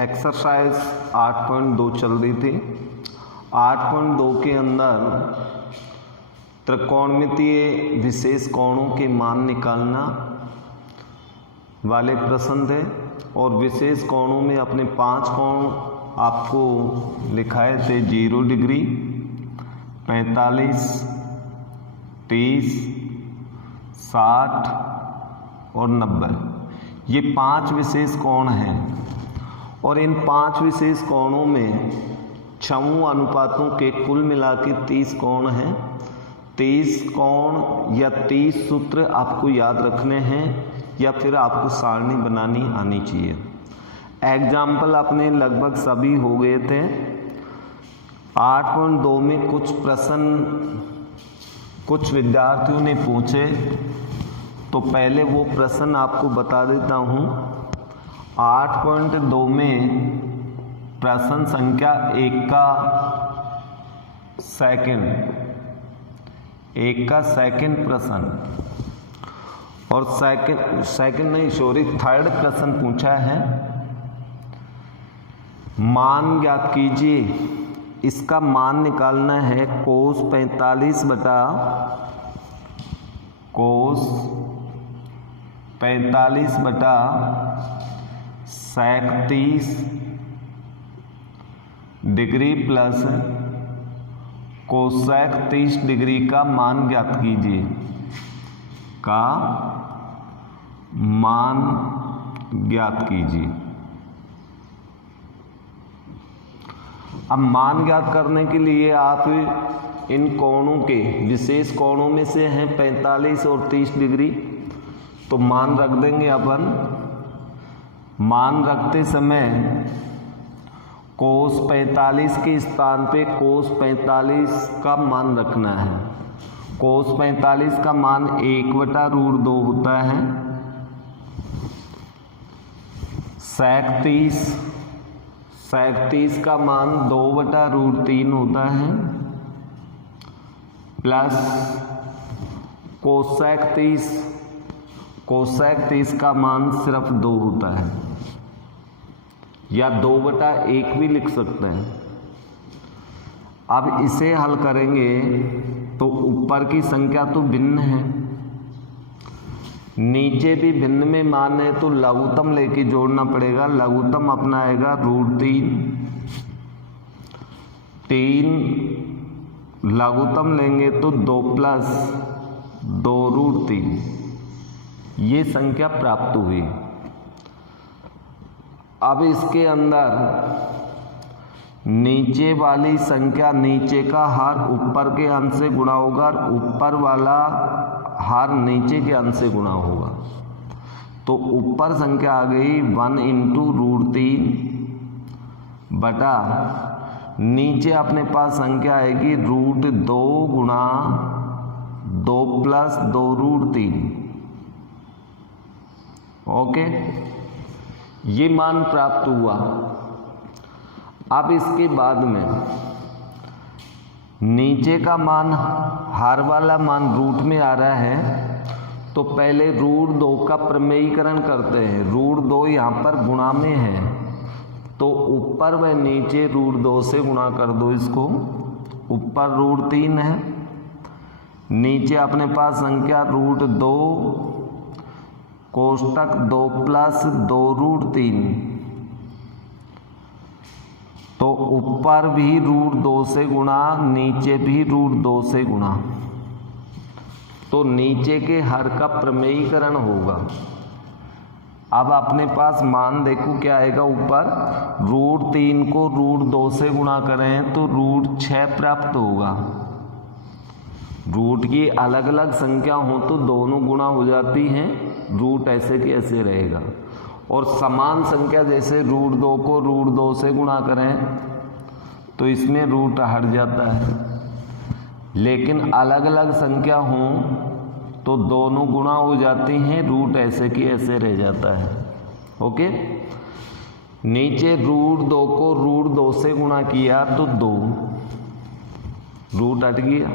Exercise 8.2 चल रही थी। 8.2 के अंदर त्रिकोणमितीय विशेष कोणों के मान निकालना वाले प्रश्न थे और विशेष कोणों में अपने 5 कोण आपको लिखाए थे 0 डिग्री, 45, 30, 60 और 90। ये 5 विशेष कोण हैं और इन 5 विशेष कोणों में छमू अनुपातों के कुल मिला के 30 कोण हैं। 30 कोण या 30 सूत्र आपको याद रखने हैं या फिर आपको सारणी बनानी आनी चाहिए। एग्जाम्पल अपने लगभग सभी हो गए थे। 8.2 में कुछ प्रश्न कुछ विद्यार्थियों ने पूछे, तो पहले वो प्रश्न आपको बता देता हूँ। 8.2 में प्रश्न संख्या 1 का सेकंड प्रश्न और थर्ड प्रश्न पूछा है। मान ज्ञात कीजिए। इसका मान निकालना है कोस 45 बटा 37 डिग्री प्लस कोसेक 30 डिग्री का मान ज्ञात कीजिए। अब मान ज्ञात करने के लिए आप इन कोणों के विशेष कोणों में से हैं 45 और 30 डिग्री, तो मान रख देंगे अपन। मान रखते समय कोस 45 के स्थान पे कोस 45 का मान रखना है। कोस 45 का मान 1/√2 होता है। सेक 30 का मान 2/√3 होता है प्लस कोसेक 30 का मान सिर्फ 2 होता है या 2/1 भी लिख सकते हैं। अब इसे हल करेंगे तो ऊपर की संख्या तो भिन्न है, नीचे भी भिन्न में मान है, तो लघुत्तम लेके जोड़ना पड़ेगा। लघुत्तम अपना आएगा √3 लघुत्तम लेंगे तो 2 + 2√3 ये संख्या प्राप्त हुई। अब इसके अंदर नीचे वाली संख्या नीचे का हर ऊपर के अंश से गुणा होगा और ऊपर वाला हर नीचे के अंश से गुणा होगा। तो ऊपर संख्या आ गई 1 × √3 बटा नीचे अपने पास संख्या आएगी √2 गुणा 2 + 2√3। ओके, ये मान प्राप्त हुआ। अब इसके बाद में नीचे का मान हर वाला मान रूट में आ रहा है, तो पहले √2 का प्रमेयीकरण करते हैं। √2 यहाँ पर गुणा में है, तो ऊपर व नीचे √2 से गुणा कर दो इसको। ऊपर √3 है, नीचे अपने पास संख्या √2 कोष्टक 2 + 2√3, तो ऊपर भी √2 से गुणा, नीचे भी √2 से गुणा, तो नीचे के हर का प्रमेयीकरण होगा। अब अपने पास मान देखो क्या आएगा। ऊपर √3 को √2 से गुणा करें तो √6 प्राप्त होगा। रूट की अलग अलग संख्या हो तो दोनों गुणा हो जाती हैं, रूट ऐसे के ऐसे रहेगा। और समान संख्या जैसे √2 को √2 से गुणा करें तो इसमें रूट हट जाता है, लेकिन अलग अलग संख्या हो तो दोनों गुणा हो जाती हैं, रूट ऐसे की ऐसे रह जाता है। ओके, नीचे √2 को √2 से गुणा किया तो 2 रूट हट गया।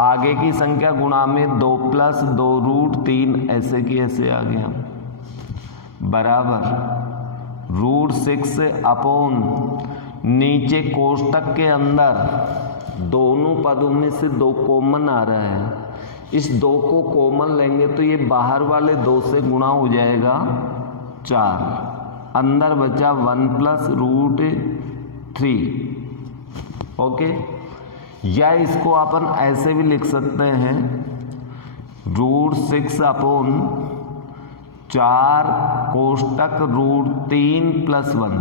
आगे की संख्या गुणा में 2 + 2√3 ऐसे की ऐसे आ गया बराबर 6 अपॉन नीचे कोष्टक के अंदर दोनों पदों में से 2 कॉमन आ रहा है, इस 2 को कॉमन लेंगे तो ये बाहर वाले 2 से गुणा हो जाएगा 4, अंदर बचा 1 प्लस रूट 3। ओके, या इसको अपन ऐसे भी लिख सकते हैं रूट 6 अपॉन 4 कोष्टक रूट 3 प्लस 1,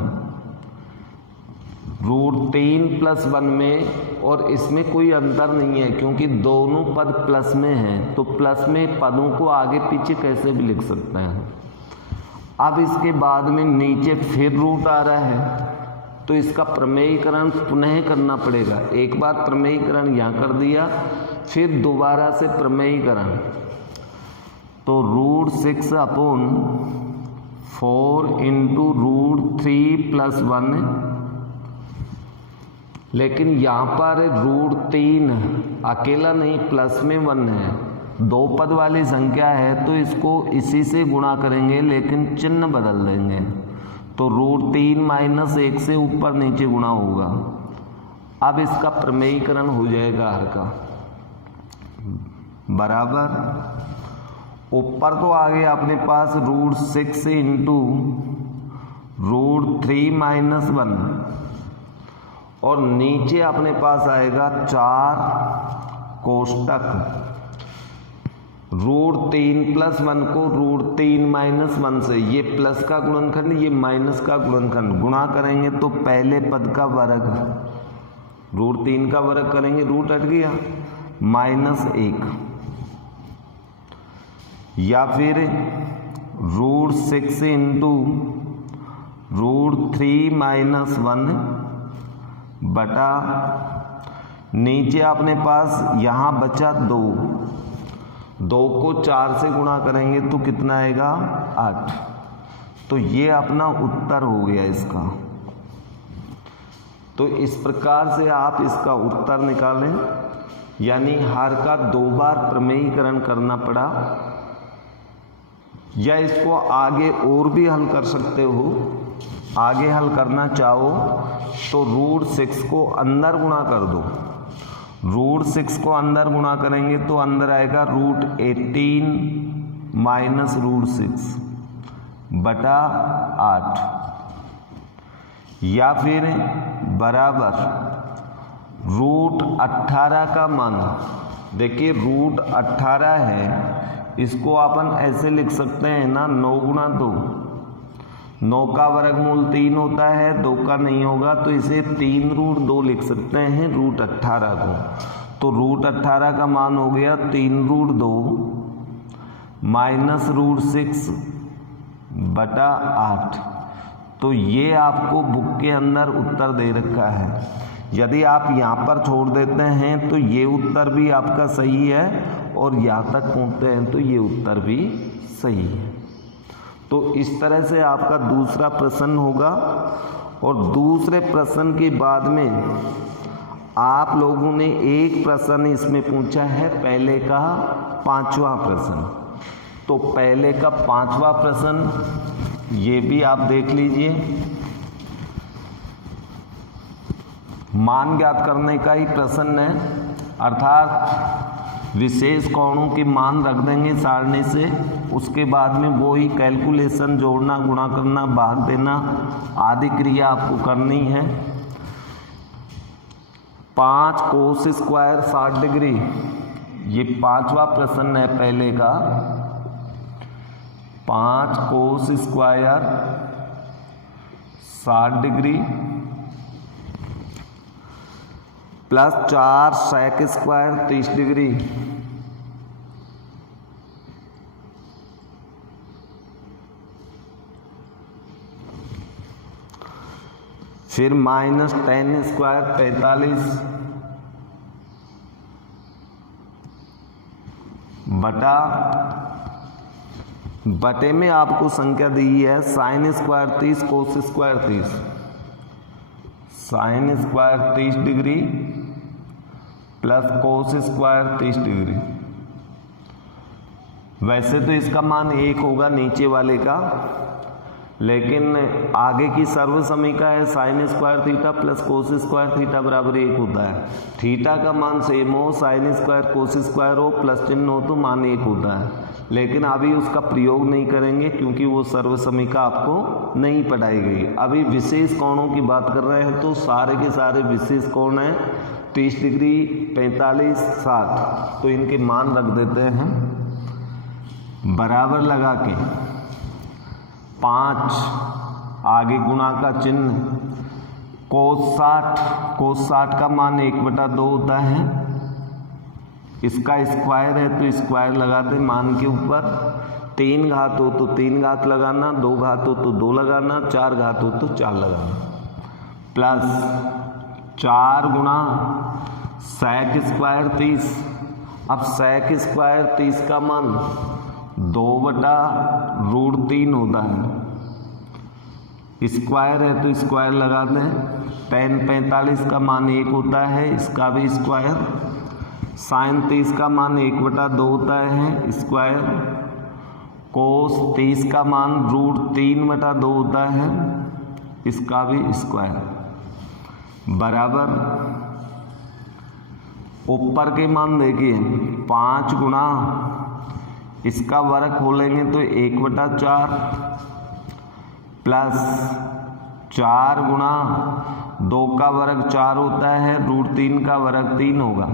रूट 3 प्लस 1 में, और इसमें कोई अंतर नहीं है क्योंकि दोनों पद प्लस में हैं, तो प्लस में पदों को आगे पीछे कैसे भी लिख सकते हैं। अब इसके बाद में नीचे फिर रूट आ रहा है तो इसका प्रमेयीकरण पुनः करना पड़ेगा। एक बार प्रमेयीकरण यहाँ कर दिया, फिर दोबारा से प्रमेयीकरण, तो root 6 upon 4 into root 3 plus 1, लेकिन यहाँ पर रूट 3 अकेला नहीं, प्लस में 1 है, 2 पद वाली संख्या है तो इसको इसी से गुणा करेंगे लेकिन चिन्ह बदल देंगे, तो रूट 3 माइनस 1 से ऊपर नीचे गुणा होगा। अब इसका प्रमेयीकरण हो जाएगा हर का बराबर, ऊपर तो आ गया अपने पास रूट 6 इंटू रूट 3 माइनस 1, और नीचे अपने पास आएगा 4 कोष्टक रूट 3 प्लस 1 को रूट 3 माइनस 1 से, ये प्लस का गुणनखंड ये माइनस का गुणनखंड गुणा करेंगे तो पहले पद का वर्ग, रूट 3 का वर्ग करेंगे, रूट हट गया, माइनस 1, या फिर रूट 6 इंटू रूट 3 माइनस 1 बटा नीचे अपने पास यहाँ बचा 2 को 4 से गुणा करेंगे तो कितना आएगा 8, तो ये अपना उत्तर हो गया इसका। तो इस प्रकार से आप इसका उत्तर निकालें, यानी हर का 2 बार प्रमेयीकरण करना पड़ा, या इसको आगे और भी हल कर सकते हो। आगे हल करना चाहो तो रूट 6 को अंदर गुणा कर दो, रूट 6 को अंदर गुणा करेंगे तो अंदर आएगा रूट 18 माइनस रूट 6 बटा 8, या फिर बराबर रूट 18 का मान, देखिए रूट 18 है, इसको अपन ऐसे लिख सकते हैं ना 9 गुणा 2, 9 का वर्गमूल 3 होता है, 2 का नहीं होगा, तो इसे 3 रूट 2 लिख सकते हैं रूट 18 को, तो रूट 18 का मान हो गया 3 रूट 2 माइनस रूट 6 बटा 8। तो ये आपको बुक के अंदर उत्तर दे रखा है। यदि आप यहाँ पर छोड़ देते हैं तो ये उत्तर भी आपका सही है, और यहाँ तक पहुँचते हैं तो ये उत्तर भी सही है। तो इस तरह से आपका दूसरा प्रश्न होगा, और दूसरे प्रश्न के बाद में आप लोगों ने एक प्रश्न इसमें पूछा है, पहले का 5वां प्रश्न। तो पहले का 5वां प्रश्न ये भी आप देख लीजिए, मान ज्ञात करने का ही प्रश्न है, अर्थात विशेष कोणों के मान रख देंगे सारणी से, उसके बाद में वो ही कैलकुलेशन, जोड़ना, गुणा करना, भाग देना आदि क्रिया आपको करनी है। 5 कोस स्क्वायर 60 डिग्री, ये 5वां प्रश्न है पहले का। 5 cos square 60 degree plus 4 sec square 30 degree, फिर माइनस 10 स्क्वायर 45 बटा, बटे में आपको संख्या दी है sine square 30 cos square 30, sine square 30 degree plus cos square 30 degree. वैसे तो इसका मान 1 होगा नीचे वाले का, लेकिन आगे की सर्व समीका है sine square theta plus cos square theta बराबर 1 होता है। थीटा का मान सेम हो, साइन स्क्वायर कोस स्क्वायर हो, प्लस चिन्ह हो तो मान 1 होता है। लेकिन अभी उसका प्रयोग नहीं करेंगे क्योंकि वो सर्व समीका आपको नहीं पढ़ाई गई। अभी विशेष कोणों की बात कर रहे हैं तो सारे के सारे विशेष कोण हैं 30 डिग्री, 45, 60। तो इनके मान रख देते हैं बराबर लगा के 5 आगे गुणा का चिन्ह कोस 60 का मान 1/2 होता है। इसका स्क्वायर है तो स्क्वायर लगा दे मान के ऊपर। 3 घात हो तो 3 घात लगाना, 2 घात हो तो 2 लगाना, 4 घात हो तो 4 लगाना, प्लस 4 गुणा sec स्क्वायर 30। अब sec स्क्वायर 30 का मान 2/√3 होता है। स्क्वायर है तो स्क्वायर लगा दें। tan 45 का मान 1 होता है, इसका भी स्क्वायर। साइन 30 का मान 1/2 होता है, स्क्वायर। कोस 30 का मान √3/2 होता है, इसका भी स्क्वायर बराबर। ऊपर के मान देखिए 5 गुणा इसका वर्ग खोलेंगे तो 1/4 प्लस 4 गुणा 2 का वर्ग 4 होता है, √3 का वर्ग 3 होगा,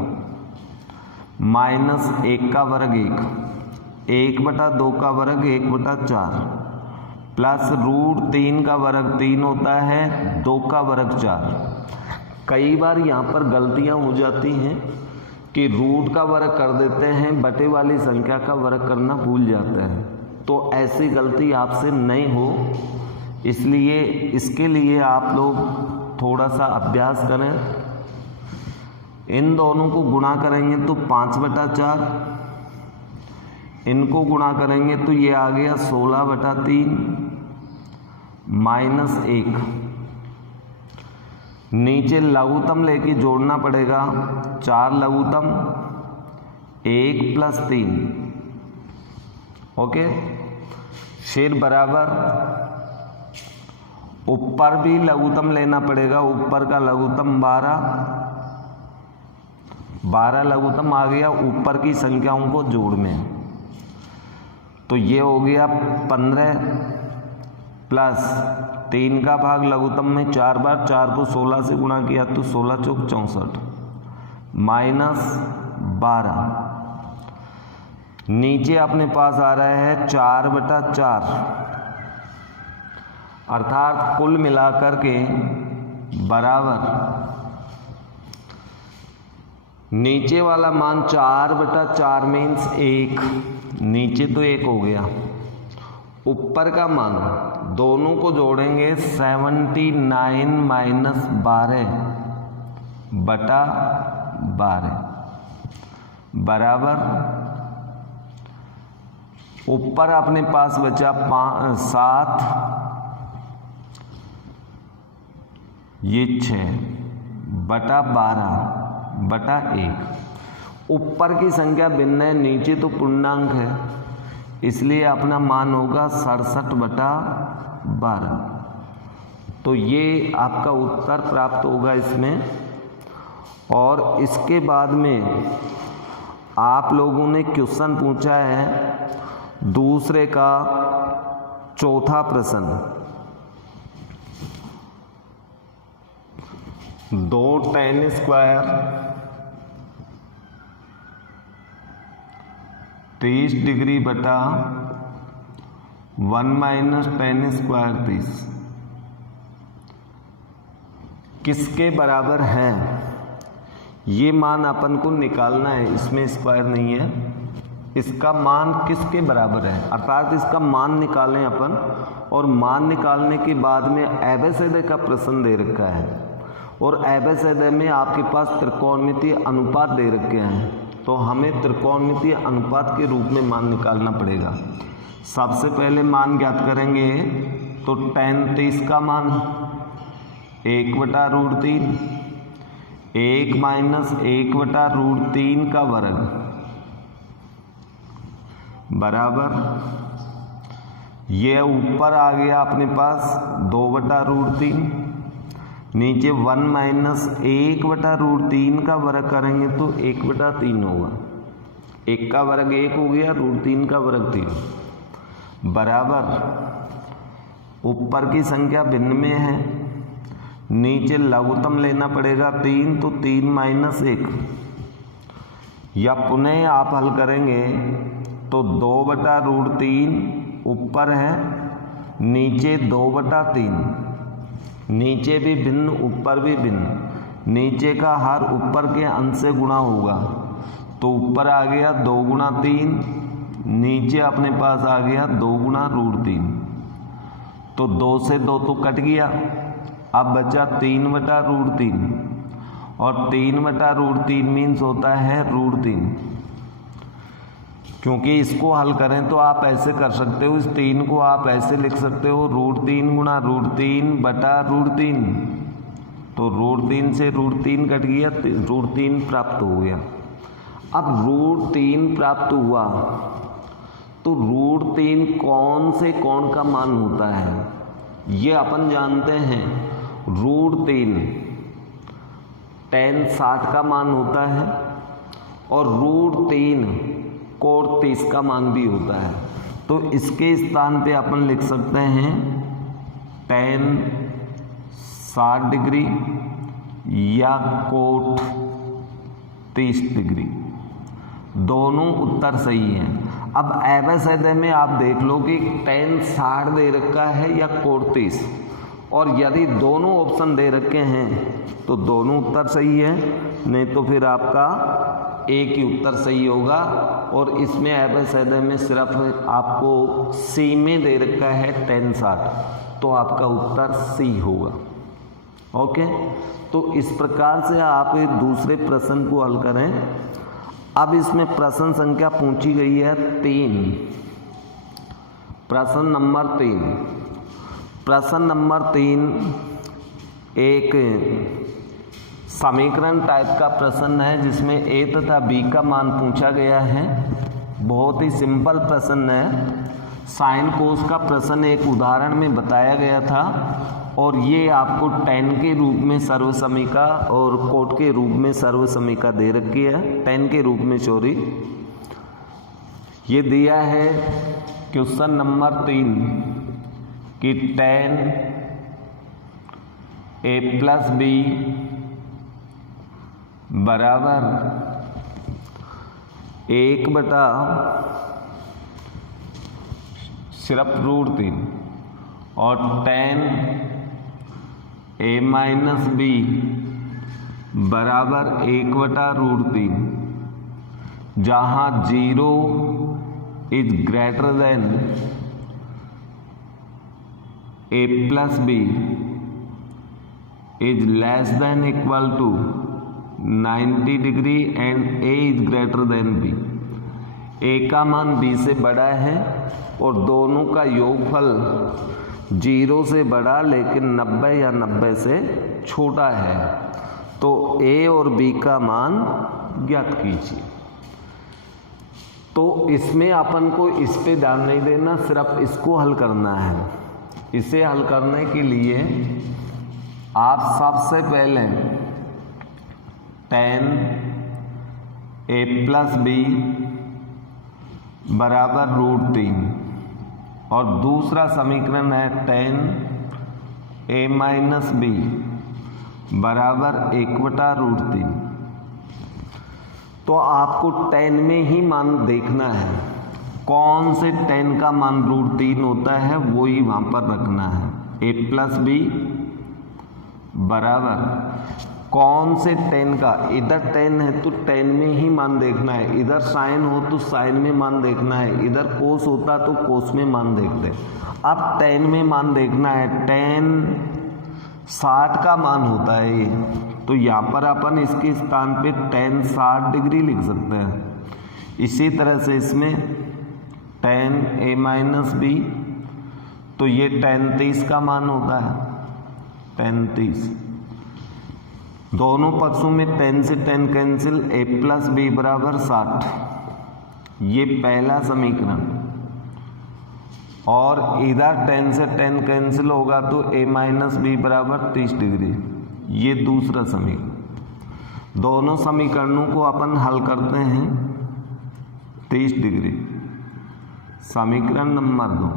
माइनस 1 का वर्ग 1/2 का वर्ग 1/4 प्लस √3 का वर्ग 3 होता है, 2 का वर्ग 4। कई बार यहाँ पर गलतियाँ हो जाती हैं कि रूट का वर्ग कर देते हैं, बटे वाली संख्या का वर्ग करना भूल जाते हैं। तो ऐसी गलती आपसे नहीं हो, इसलिए इसके लिए आप लोग थोड़ा सा अभ्यास करें। इन दोनों को गुणा करेंगे तो 5/4, इनको गुणा करेंगे तो ये आ गया 16/3 माइनस 1। नीचे लघुत्तम लेके जोड़ना पड़ेगा, 4 लघुत्तम 1 + 3, ओके। फिर बराबर ऊपर भी लघुत्तम लेना पड़ेगा, ऊपर का लघुत्तम 12 लघुत्तम आ गया ऊपर की संख्याओं को जोड़ में। तो ये हो गया 15 प्लस 3 का भाग लघुत्तम में 4 बार, 4 को 16 से गुणा किया तो 16 चौक 64 माइनस 12। नीचे अपने पास आ रहा है 4/4, अर्थात कुल मिलाकर के बराबर नीचे वाला मान 4/4 मीन्स 1, नीचे तो 1 हो गया। ऊपर का मान दोनों को जोड़ेंगे 79 माइनस 12/12 बराबर ऊपर अपने पास बचा 7, ये 6/12/1। ऊपर की संख्या भिन्न है, नीचे तो पूर्णांक है, इसलिए अपना मान होगा 67/12। तो ये आपका उत्तर प्राप्त होगा इसमें। और इसके बाद में आप लोगों ने क्वेश्चन पूछा है दूसरे का चौथा प्रश्न, 2 tan स्क्वायर 30 डिग्री बटा 1 माइनस tan स्क्वायर 30 किसके बराबर है? ये मान अपन को निकालना है, इसमें स्क्वायर नहीं है। इसका मान किसके बराबर है, अर्थात इसका मान निकालें अपन। और मान निकालने के बाद में एबेसिडे का प्रश्न दे रखा है, और एबेसिडे में आपके पास त्रिकोणमितीय अनुपात दे रखे हैं, तो हमें त्रिकोणमितीय अनुपात के रूप में मान निकालना पड़ेगा। सबसे पहले मान ज्ञात करेंगे तो tan 30 का मान 1/√3, 1 माइनस 1/√3 का वर्ग बराबर ये ऊपर आ गया अपने पास 2/√3, नीचे 1 माइनस 1/√3 का वर्ग करेंगे तो 1/3 होगा। 1 का वर्ग 1 हो गया, √3 का वर्ग 3 बराबर ऊपर की संख्या भिन्न में है, नीचे लघुत्तम लेना पड़ेगा 3, तो 3 माइनस 1, या पुनः आप हल करेंगे तो 2/√3 ऊपर है, नीचे 2/3, नीचे भी भिन्न ऊपर भी भिन्न, नीचे का हर ऊपर के अंश से गुणा होगा, तो ऊपर आ गया 2 गुणा 3, नीचे अपने पास आ गया 2 गुणा √3, तो 2 से 2 तो कट गया, अब बचा 3/√3, और 3/√3 मीन्स होता है √3। क्योंकि इसको हल करें तो आप ऐसे कर सकते हो, इस 3 को आप ऐसे लिख सकते हो √3 गुणा √3/√3, तो √3 से √3 कट गया, √3 प्राप्त हो गया। अब √3 प्राप्त हुआ तो √3 कौन से कोण का मान होता है ये अपन जानते हैं। √3 tan 60 का मान होता है, और √3 कोण 30 का मान भी होता है। तो इसके स्थान पे अपन लिख सकते हैं tan 60 डिग्री या कोट 30 डिग्री, दोनों उत्तर सही हैं। अब एवं में आप देख लो कि tan 60 दे रखा है या कोट 30, और यदि दोनों ऑप्शन दे रखे हैं तो दोनों उत्तर सही है, नहीं तो फिर आपका एक ही उत्तर सही होगा। और इसमें एवं में सिर्फ आपको सी में दे रखा है tan 60, तो आपका उत्तर सी होगा। ओके, तो इस प्रकार से आप दूसरे प्रश्न को हल करें। अब इसमें प्रश्न संख्या पूछी गई है 3, प्रश्न नंबर 3। प्रश्न नंबर 3 एक समीकरण टाइप का प्रश्न है जिसमें ए तथा बी का मान पूछा गया है। बहुत ही सिंपल प्रश्न है। साइन कोस का प्रश्न एक उदाहरण में बताया गया था, और ये आपको tan के रूप में सर्वसमीका और कोट के रूप में सर्वसमीका दे रखी है। tan के रूप में सॉरी, ये दिया है क्वेश्चन नंबर 3 कि tan a+b बराबर 1/, सिर्फ √3, और tan a-b बराबर 1/√3, जहाँ 0 is greater than a+b is less than equal to 90 degree and a is greater than b। a का मान b से बड़ा है और दोनों का योगफल 0 से बड़ा लेकिन 90 या 90 से छोटा है, तो a और b का मान ज्ञात कीजिए। तो इसमें अपन को इस पे ध्यान नहीं देना, सिर्फ इसको हल करना है। इसे हल करने के लिए आप सबसे पहले tan a+b बराबर √3, और दूसरा समीकरण है tan a-b बराबर 1/√3। तो आपको tan में ही मान देखना है, कौन से tan का मान √3 होता है वो ही वहाँ पर रखना है। a+b बराबर कौन से tan का, इधर tan है तो tan में ही मान देखना है, इधर साइन हो तो साइन में मान देखना है, इधर कोस होता तो कोस में मान देखते। अब tan में मान देखना है, tan 60 का मान होता है ये, तो यहाँ पर अपन इसके स्थान पे tan 60 डिग्री लिख सकते हैं। इसी तरह से इसमें tan a-b, तो ये tan 30 का मान होता है, tan 30। दोनों पक्षों में tan से tan कैंसिल, a+b बराबर 60, ये पहला समीकरण। और इधर 10 से 10 कैंसिल होगा तो a माइनस बी बराबर 30 डिग्री। ये दूसरा समीकरण। दोनों समीकरणों को अपन हल करते हैं 30 डिग्री। समीकरण नंबर 2,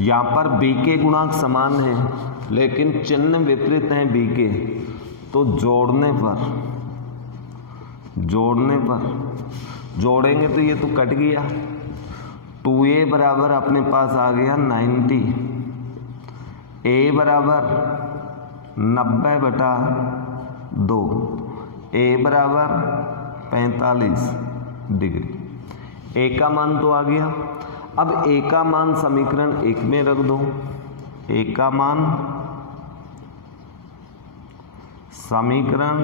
यहाँ पर b के गुणांक समान है लेकिन चिन्ह विपरीत हैं b के, तो जोड़ेंगे तो ये तो कट गया। 2a बराबर अपने पास आ गया 90, a बराबर 90/2, a बराबर 45 डिग्री। a का मान तो आ गया। अब a का मान समीकरण 1 में रख दो। a का मान समीकरण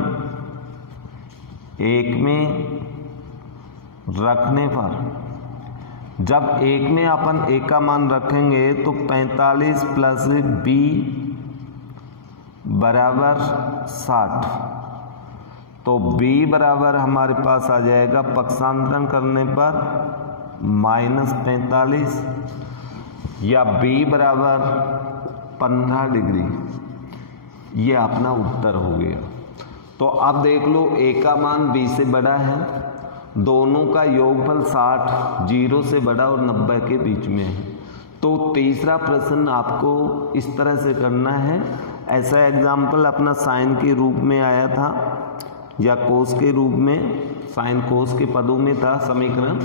1 में रखने पर, जब 1 में अपन a का मान रखेंगे तो 45 प्लस b बराबर 60, तो b बराबर हमारे पास आ जाएगा पक्षांतरण करने पर -45 या b बराबर 15 डिग्री। ये अपना उत्तर हो गया। तो अब देख लो a का मान b से बड़ा है, दोनों का योगफल 60 0 से बड़ा और 90 के बीच में है। तो तीसरा प्रश्न आपको इस तरह से करना है। ऐसा एग्जाम्पल अपना साइन के रूप में आया था या कोस के रूप में, साइन कोस के पदों में था समीकरण,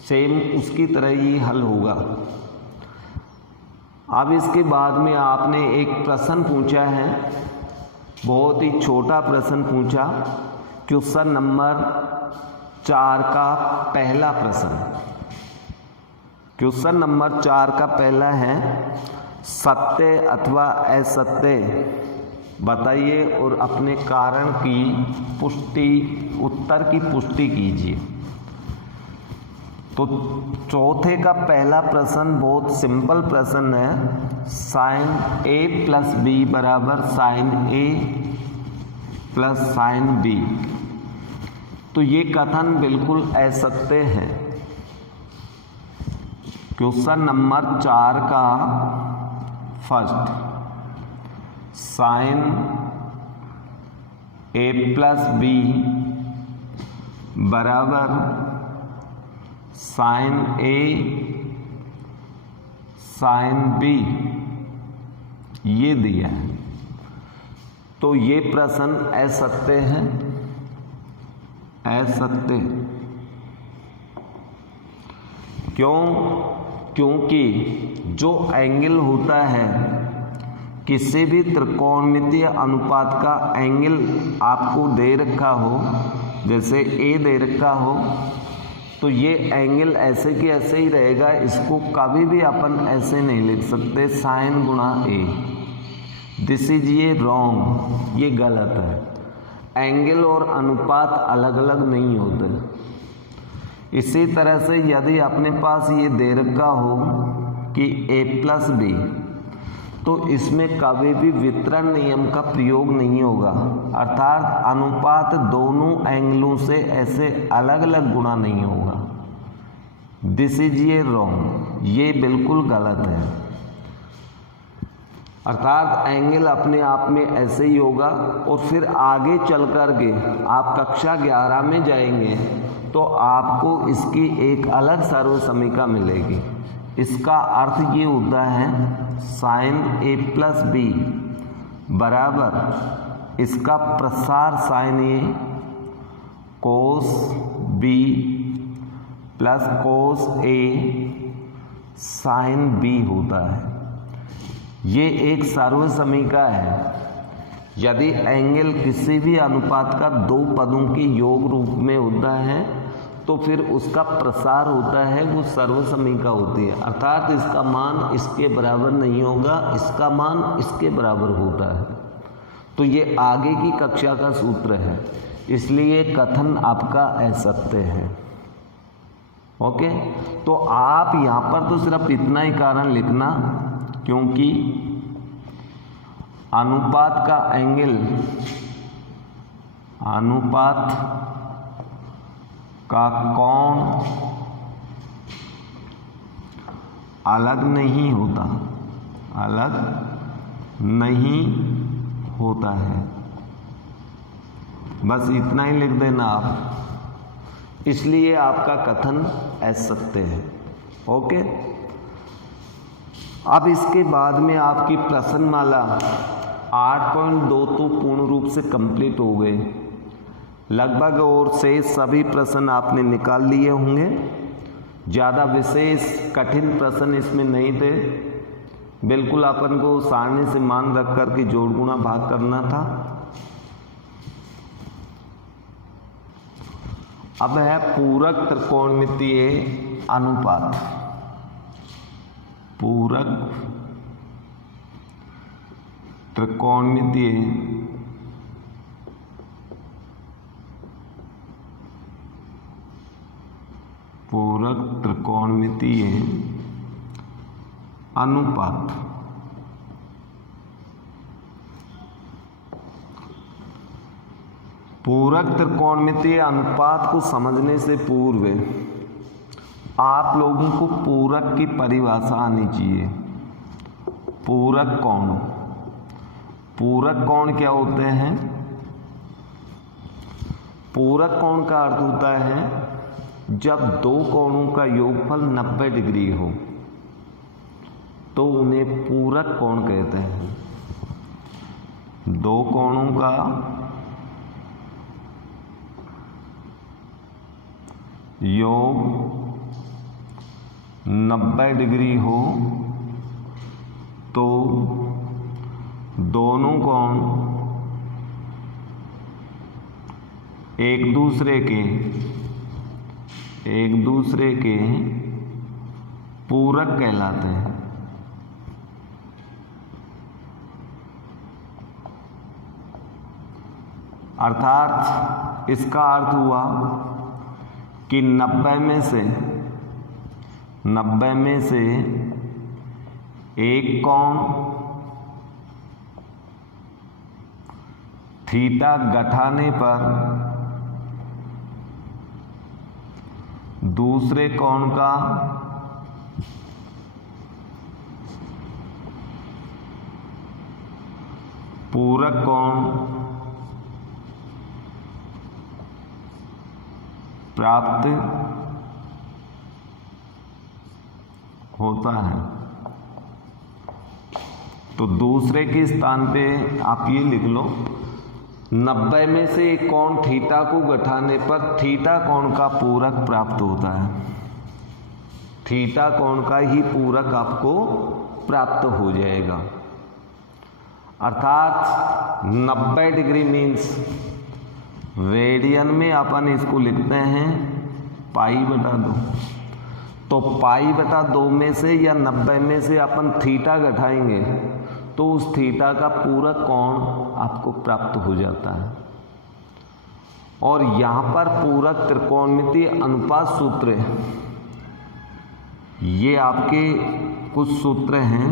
सेम उसकी तरह ही हल होगा। अब इसके बाद में आपने एक प्रश्न पूछा है, बहुत ही छोटा प्रश्न पूछा, क्वेश्चन नंबर 4 का पहला प्रश्न। क्वेश्चन नंबर 4 का पहला है, सत्य अथवा असत्य बताइए और अपने कारण की पुष्टि, उत्तर की पुष्टि कीजिए। तो चौथे का पहला प्रश्न बहुत सिंपल प्रश्न है, साइन a प्लस बी बराबर sine a plus sine B. तो ये कथन बिल्कुल असत्य है। क्वेश्चन नंबर 4 का first, sine a plus B बराबर साइन a साइन b, ये दिया है। तो ये प्रश्न असत्य है, असत्य। क्यों? क्योंकि जो एंगल होता है, किसी भी त्रिकोणमितीय अनुपात का एंगल आपको दे रखा हो, जैसे a दे रखा हो, तो ये एंगल ऐसे कि ऐसे ही रहेगा। इसको कभी भी अपन ऐसे नहीं लिख सकते साइन गुणा a। दिस इज ये रॉन्ग, ये गलत है। एंगल और अनुपात अलग अलग नहीं होते। इसी तरह से यदि अपने पास ये दे रखा हो कि a प्लस बी, तो इसमें कभी भी वितरण नियम का प्रयोग नहीं होगा, अर्थात अनुपात दोनों एंगलों से ऐसे अलग अलग गुणा नहीं होगा। दिस इज ये रॉन्ग, ये बिल्कुल गलत है। अर्थात एंगल अपने आप में ऐसे ही होगा। और फिर आगे चल कर के आप कक्षा 11 में जाएंगे तो आपको इसकी एक अलग सर्वसमीका मिलेगी। इसका अर्थ ये होता है साइन a प्लस बी बराबर इसका प्रसार sine a cos b plus cos a sine b होता है। ये एक सर्वसमीका है। यदि एंगल किसी भी अनुपात का दो पदों के योग रूप में होता है तो फिर उसका प्रसार होता है, वो सर्वसमीका होती है। अर्थात इसका मान इसके बराबर नहीं होगा, इसका मान इसके बराबर होता है। तो ये आगे की कक्षा का सूत्र है, इसलिए कथन आपका असत्य है। ओके, तो आप यहाँ पर तो सिर्फ इतना ही कारण लिखना, क्योंकि अनुपात का एंगल, अनुपात का कोण अलग नहीं होता, अलग नहीं होता है। बस इतना ही लिख देना आप, इसलिए आपका कथन ऐसा सकते हैं। ओके, अब इसके बाद में आपकी प्रश्नमाला 8.2 तो पूर्ण रूप से कंप्लीट हो गए लगभग, और शेष सभी प्रश्न आपने निकाल लिए होंगे। ज़्यादा विशेष कठिन प्रश्न इसमें नहीं थे, बिल्कुल अपन को सारणी से मान रख कर के जोड़ गुणा भाग करना था। अब है पूरक त्रिकोणमितीय अनुपात। पूरक त्रिकोणमितीय अनुपात। पूरक त्रिकोणमितीय अनुपात को समझने से पूर्व आप लोगों को पूरक की परिभाषा आनी चाहिए। पूरक कोण, पूरक कोण क्या होते हैं? पूरक कोण का अर्थ होता है जब दो कोणों का योगफल 90 डिग्री हो तो उन्हें पूरक कोण कहते हैं। दो कोणों का योग 90 डिग्री हो तो दोनों कोण एक दूसरे के पूरक कहलाते हैं। अर्थात इसका अर्थ हुआ कि 90 में से एक कोण थीटा घटाने पर दूसरे कोण का पूरक कोण प्राप्त होता है। तो दूसरे के स्थान पे आप ये लिख लो, 90 में से एक कोण थीटा को घटाने पर थीटा कोण का पूरक प्राप्त होता है। थीटा कोण का ही पूरक आपको प्राप्त हो जाएगा। अर्थात 90 डिग्री मीन्स रेडियन में अपन इसको लिखते हैं π/2। तो π/2 में से या 90 में से अपन थीटा घटाएंगे तो उस थीटा का पूरक कोण आपको प्राप्त हो जाता है। और यहाँ पर पूरक त्रिकोणमितीय अनुपात सूत्र, ये आपके कुछ सूत्र हैं,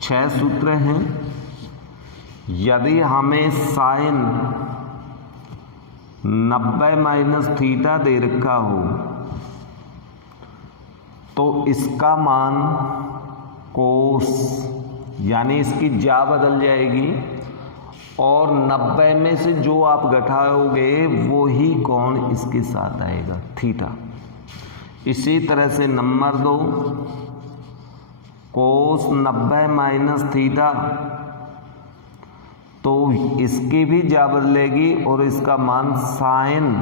6 सूत्र हैं। यदि हमें साइन 90 - थीटा दे रखा हो तो इसका मान कोस, यानी इसकी जा बदल जाएगी और 90 में से जो आप घटाओगे वो ही कोण इसके साथ आएगा, थीटा। इसी तरह से नंबर 2 कोस 90 - थीटा, तो इसकी भी जा बदलेगी और इसका मान साइन,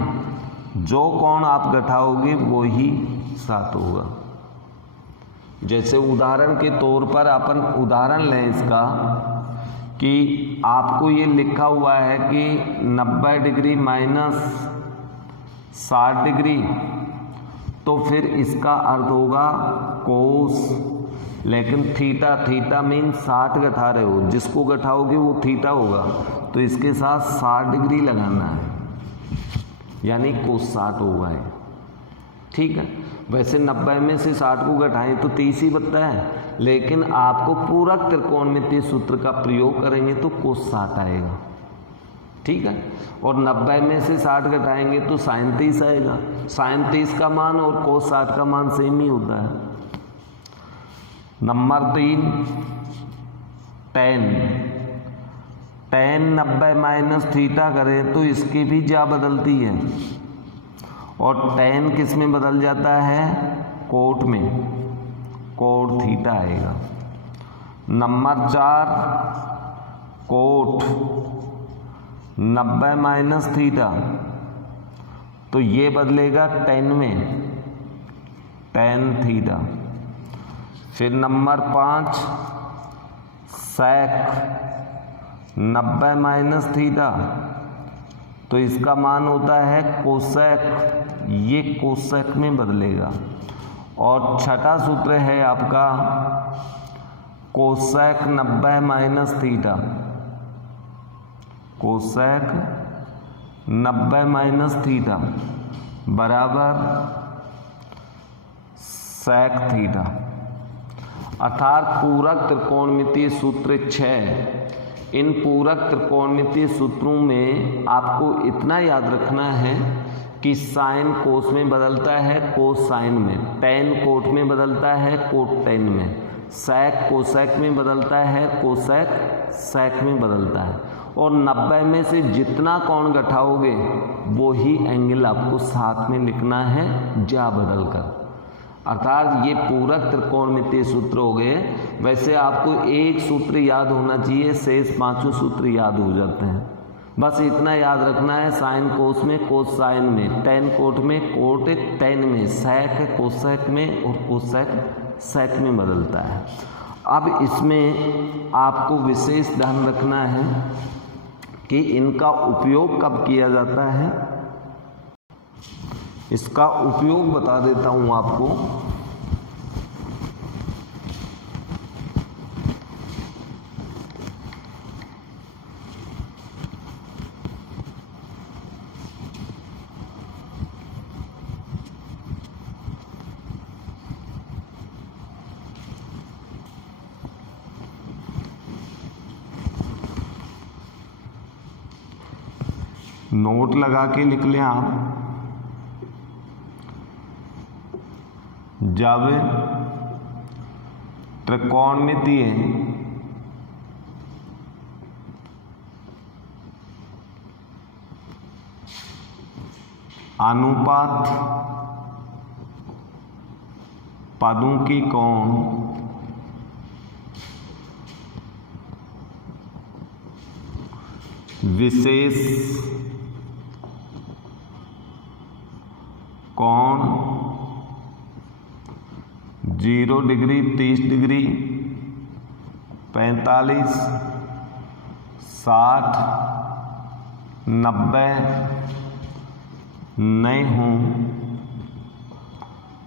जो कोण आप घटाओगे वो ही साथ होगा। जैसे उदाहरण के तौर पर अपन उदाहरण लें इसका कि आपको ये लिखा हुआ है कि 90 डिग्री - 60 डिग्री, तो फिर इसका अर्थ होगा कोस, लेकिन थीटा मीन 60 घटा रहे हो, जिसको घटाओगे वो थीटा होगा, तो इसके साथ 60 डिग्री लगाना है, यानी कोस 60 होगा है। ठीक है, वैसे 90 में से 60 को घटाएं तो 30 ही बनता है, लेकिन आपको पूरक त्रिकोणमितीय सूत्र का प्रयोग करेंगे तो कोस 60 आएगा। ठीक है, और 90 में से 60 घटाएंगे तो sin 30 आएगा। sin 30 का मान और कोस 60 का मान सेम ही होता है। नंबर 3 tan 90 माइनस थीटा करें तो इसकी भी ज्या बदलती है और tan किस में बदल जाता है, कोट में, कोट थीटा आएगा। नंबर 4 कोट 90 माइनस थीटा, तो ये बदलेगा tan में, tan थीटा। फिर नंबर 5 sec 90 माइनस थीटा, तो इसका मान होता है कोसेक, ये कोसेक में बदलेगा। और छठा सूत्र है आपका cosec 90 minus theta, cosec 90 minus theta बराबर सेक थीटा। अर्थात पूरक त्रिकोणमितीय सूत्र 6। इन पूरक त्रिकोणमितीय सूत्रों में आपको इतना याद रखना है कि साइन कोस में बदलता है, कोस साइन में, टैन कोट में बदलता है, कोट टैन में, सेक कोसेक में बदलता है, कोसेक सेक में बदलता है। और 90 में से जितना कोण घटाओगे वो ही एंगल आपको साथ में लिखना है ज्या बदल कर। अर्थात ये पूरक त्रिकोणमितीय सूत्र हो गए। वैसे आपको एक सूत्र याद होना चाहिए, शेष पांचों सूत्र याद हो जाते हैं। बस इतना याद रखना है, साइन कोस में, कोस साइन में, टैन कोट में, कोट टैन में, सेक कोसेक में और कोसेक सेक में बदलता है। अब इसमें आपको विशेष ध्यान रखना है कि इनका उपयोग कब किया जाता है। इसका उपयोग बता देता हूं आपको। नोट लगा के लिख लें आप। जब त्रिकोणमितीय अनुपात पदों की कोण विशेष कोण 0 डिग्री, 30 डिग्री, 45, 60, 90 नहीं हों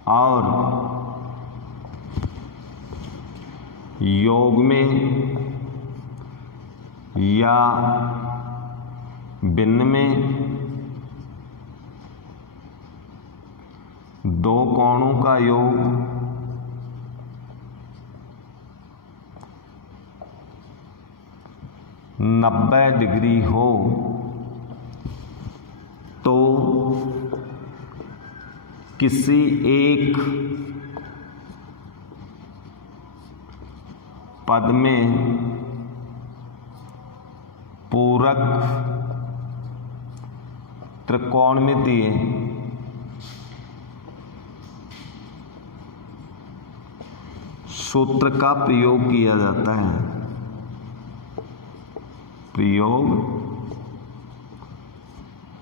और योग में या भिन्न में दो कोणों का योग 90 डिग्री हो तो किसी एक पद में पूरक त्रिकोणमितीय सूत्र का प्रयोग किया जाता है। प्रयोग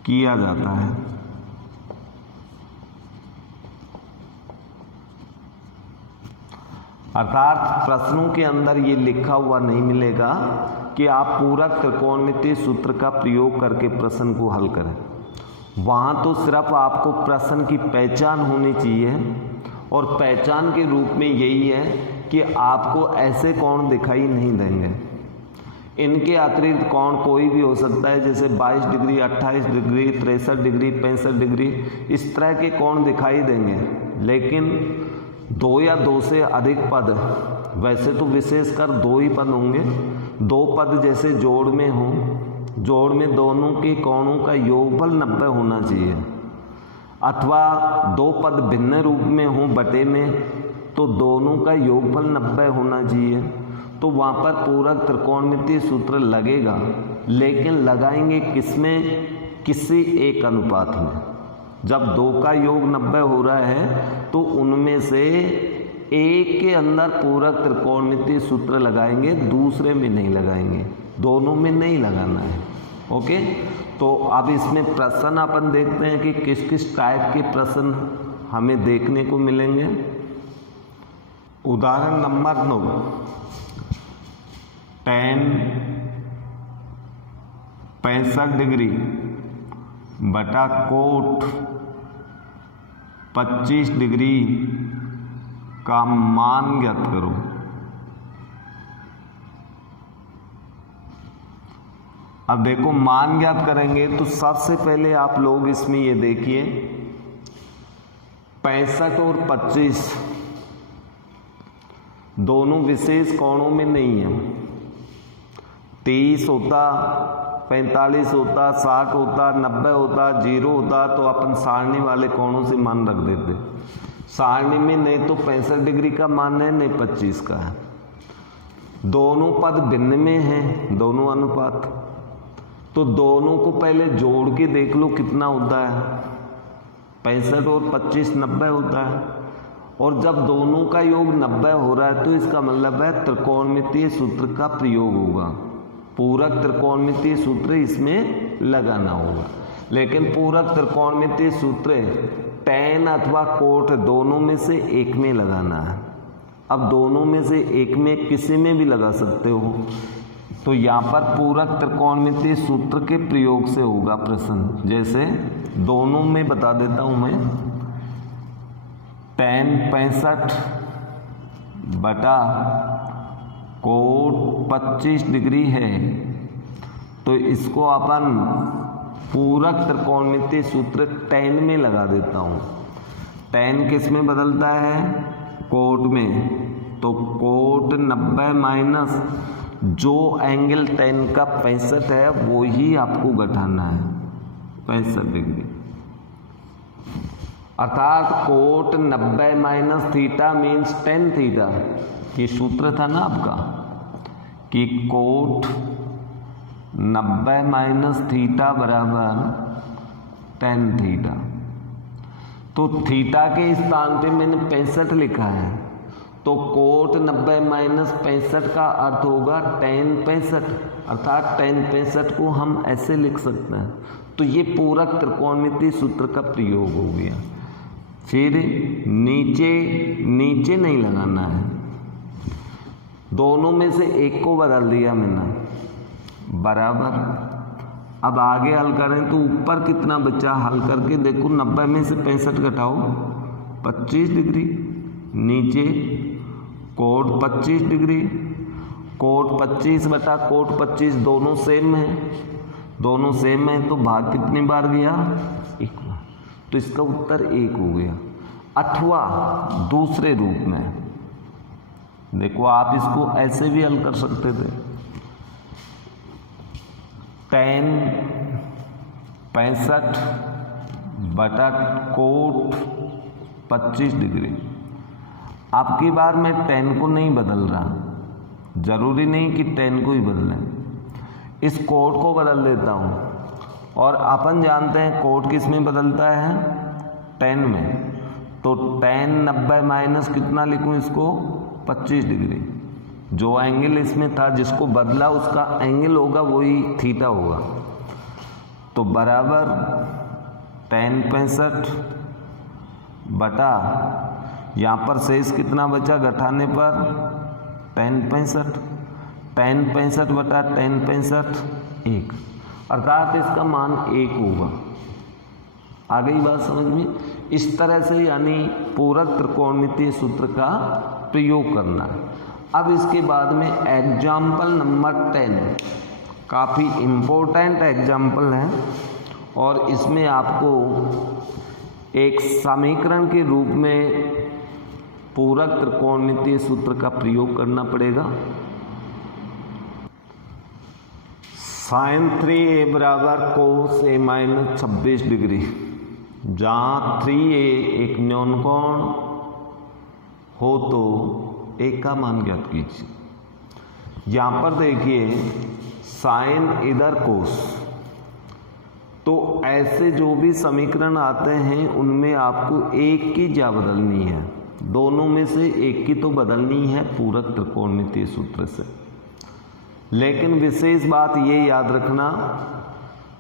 किया जाता है। अर्थात प्रश्नों के अंदर ये लिखा हुआ नहीं मिलेगा कि आप पूरक त्रिकोणमितीय सूत्र का प्रयोग करके प्रश्न को हल करें। वहाँ तो सिर्फ आपको प्रश्न की पहचान होनी चाहिए और पहचान के रूप में यही है कि आपको ऐसे कोण दिखाई नहीं देंगे। इनके अतिरिक्त कोण कोई भी हो सकता है, जैसे 22 डिग्री, 28 डिग्री, 63 डिग्री, 65 डिग्री, इस तरह के कोण दिखाई देंगे। लेकिन 2 या 2 से अधिक पद, वैसे तो विशेषकर 2 ही पद होंगे, 2 पद जैसे जोड़ में हो, जोड़ में दोनों के कोणों का योगफल 90 होना चाहिए, अथवा 2 पद भिन्न रूप में हो बटे में, तो दोनों का योगफल 90 होना चाहिए। तो वहाँ पर पूरक त्रिकोणमितीय सूत्र लगेगा, लेकिन लगाएंगे किसमें? किसी एक अनुपात में। जब 2 का योग 90 हो रहा है तो उनमें से एक के अंदर पूरक त्रिकोणमितीय सूत्र लगाएंगे, दूसरे में नहीं लगाएंगे, दोनों में नहीं लगाना है। ओके, तो अब इसमें प्रश्न अपन देखते हैं कि किस किस टाइप के प्रश्न हमें देखने को मिलेंगे। उदाहरण नंबर 9, tan 65 डिग्री बटा कोट 25 डिग्री का मान ज्ञात करो। अब देखो, मान ज्ञात करेंगे तो सबसे पहले आप लोग इसमें ये देखिए, 65 और 25 दोनों विशेष कोणों में नहीं है। 30 होता, 45 होता, 60 होता, 90 होता, 0 होता तो अपन सारणी वाले कोणों से मान रख देते। सारणी में नहीं तो 65 डिग्री का मान है, नहीं 25 का है। दोनों पद भिन्न में हैं, दोनों अनुपात, तो दोनों को पहले जोड़ के देख लो कितना होता है। 65 और 25 90 होता है, और जब दोनों का योग 90 हो रहा है तो इसका मतलब है त्रिकोणमितीय सूत्र का प्रयोग होगा, पूरक त्रिकोणमितीय सूत्र इसमें लगाना होगा। लेकिन पूरक त्रिकोणमितीय सूत्र tan अथवा कोट दोनों में से एक में लगाना है। अब दोनों में से एक में किसी में भी लगा सकते हो, तो यहाँ पर पूरक त्रिकोणमितीय सूत्र के प्रयोग से होगा प्रश्न। जैसे दोनों में बता देता हूँ मैं, tan 65 बटा कोट 25 डिग्री है, तो इसको अपन पूरक त्रिकोणमितीय सूत्र tan में लगा देता हूँ। tan किस में बदलता है? कोट में। तो कोट 90 माइनस जो एंगल tan का 65 है वो ही आपको घटाना है, 65 डिग्री। अर्थात cot 90 minus theta means tan theta. ये सूत्र था ना आपका कि कोट 90 माइनस थीटा बराबर tan थीटा। तो थीटा के स्थान पे मैंने 65 लिखा है, तो कोट 90 माइनस 65 का अर्थ होगा tan 65, अर्थात tan 65 को हम ऐसे लिख सकते हैं। तो ये पूरक त्रिकोणमितीय सूत्र का प्रयोग हो गया। फिर नीचे नीचे नहीं लगाना है, दोनों में से एक को बदल दिया मैंने, बराबर। अब आगे हल करें तो ऊपर कितना बचा, हल करके देखो 90 में से 65 घटाओ 25 डिग्री, नीचे कोट 25 डिग्री, कोट 25 बटा कोट 25 दोनों सेम है, दोनों सेम है तो भाग कितनी बार गया? 1 बार। तो इसका उत्तर 1 हो गया। अथवा दूसरे रूप में देखो, आप इसको ऐसे भी हल कर सकते थे, tan 65 बटा कोट 25 डिग्री। आपकी बार मैं tan को नहीं बदल रहा, जरूरी नहीं कि tan को ही बदलें, इस कोट को बदल देता हूँ। और अपन जानते हैं कोट किस में बदलता है? tan में। तो tan 90 माइनस कितना लिखूँ इसको? 25 डिग्री। जो एंगल इसमें था जिसको बदला उसका एंगल होगा वही थीटा होगा, तो बराबर tan 65 बटा, यहाँ पर शेष कितना बचा घटाने पर? tan 65, tan 65 बटा tan 65 1, अर्थात इसका मान 1 होगा। आ गई बात समझ में? इस तरह से यानी पूरक त्रिकोणमितीय सूत्र का प्रयोग करना है। अब इसके बाद में एग्जाम्पल नंबर 10 काफ़ी इम्पोर्टेंट एग्जाम्पल है, और इसमें आपको एक समीकरण के रूप में पूरक त्रिकोणमितीय सूत्र का प्रयोग करना पड़ेगा। sin 3a बराबर cos a माइनस 26 डिग्री, जहाँ 3a एक न्यून कोण हो तो ए का मान ज्ञात कीजिए। यहाँ पर देखिए साइन इधर कोस, तो ऐसे जो भी समीकरण आते हैं उनमें आपको एक की जा बदलनी है, दोनों में से एक की तो बदलनी है पूरक त्रिकोणमितीय सूत्र से। लेकिन विशेष बात ये याद रखना,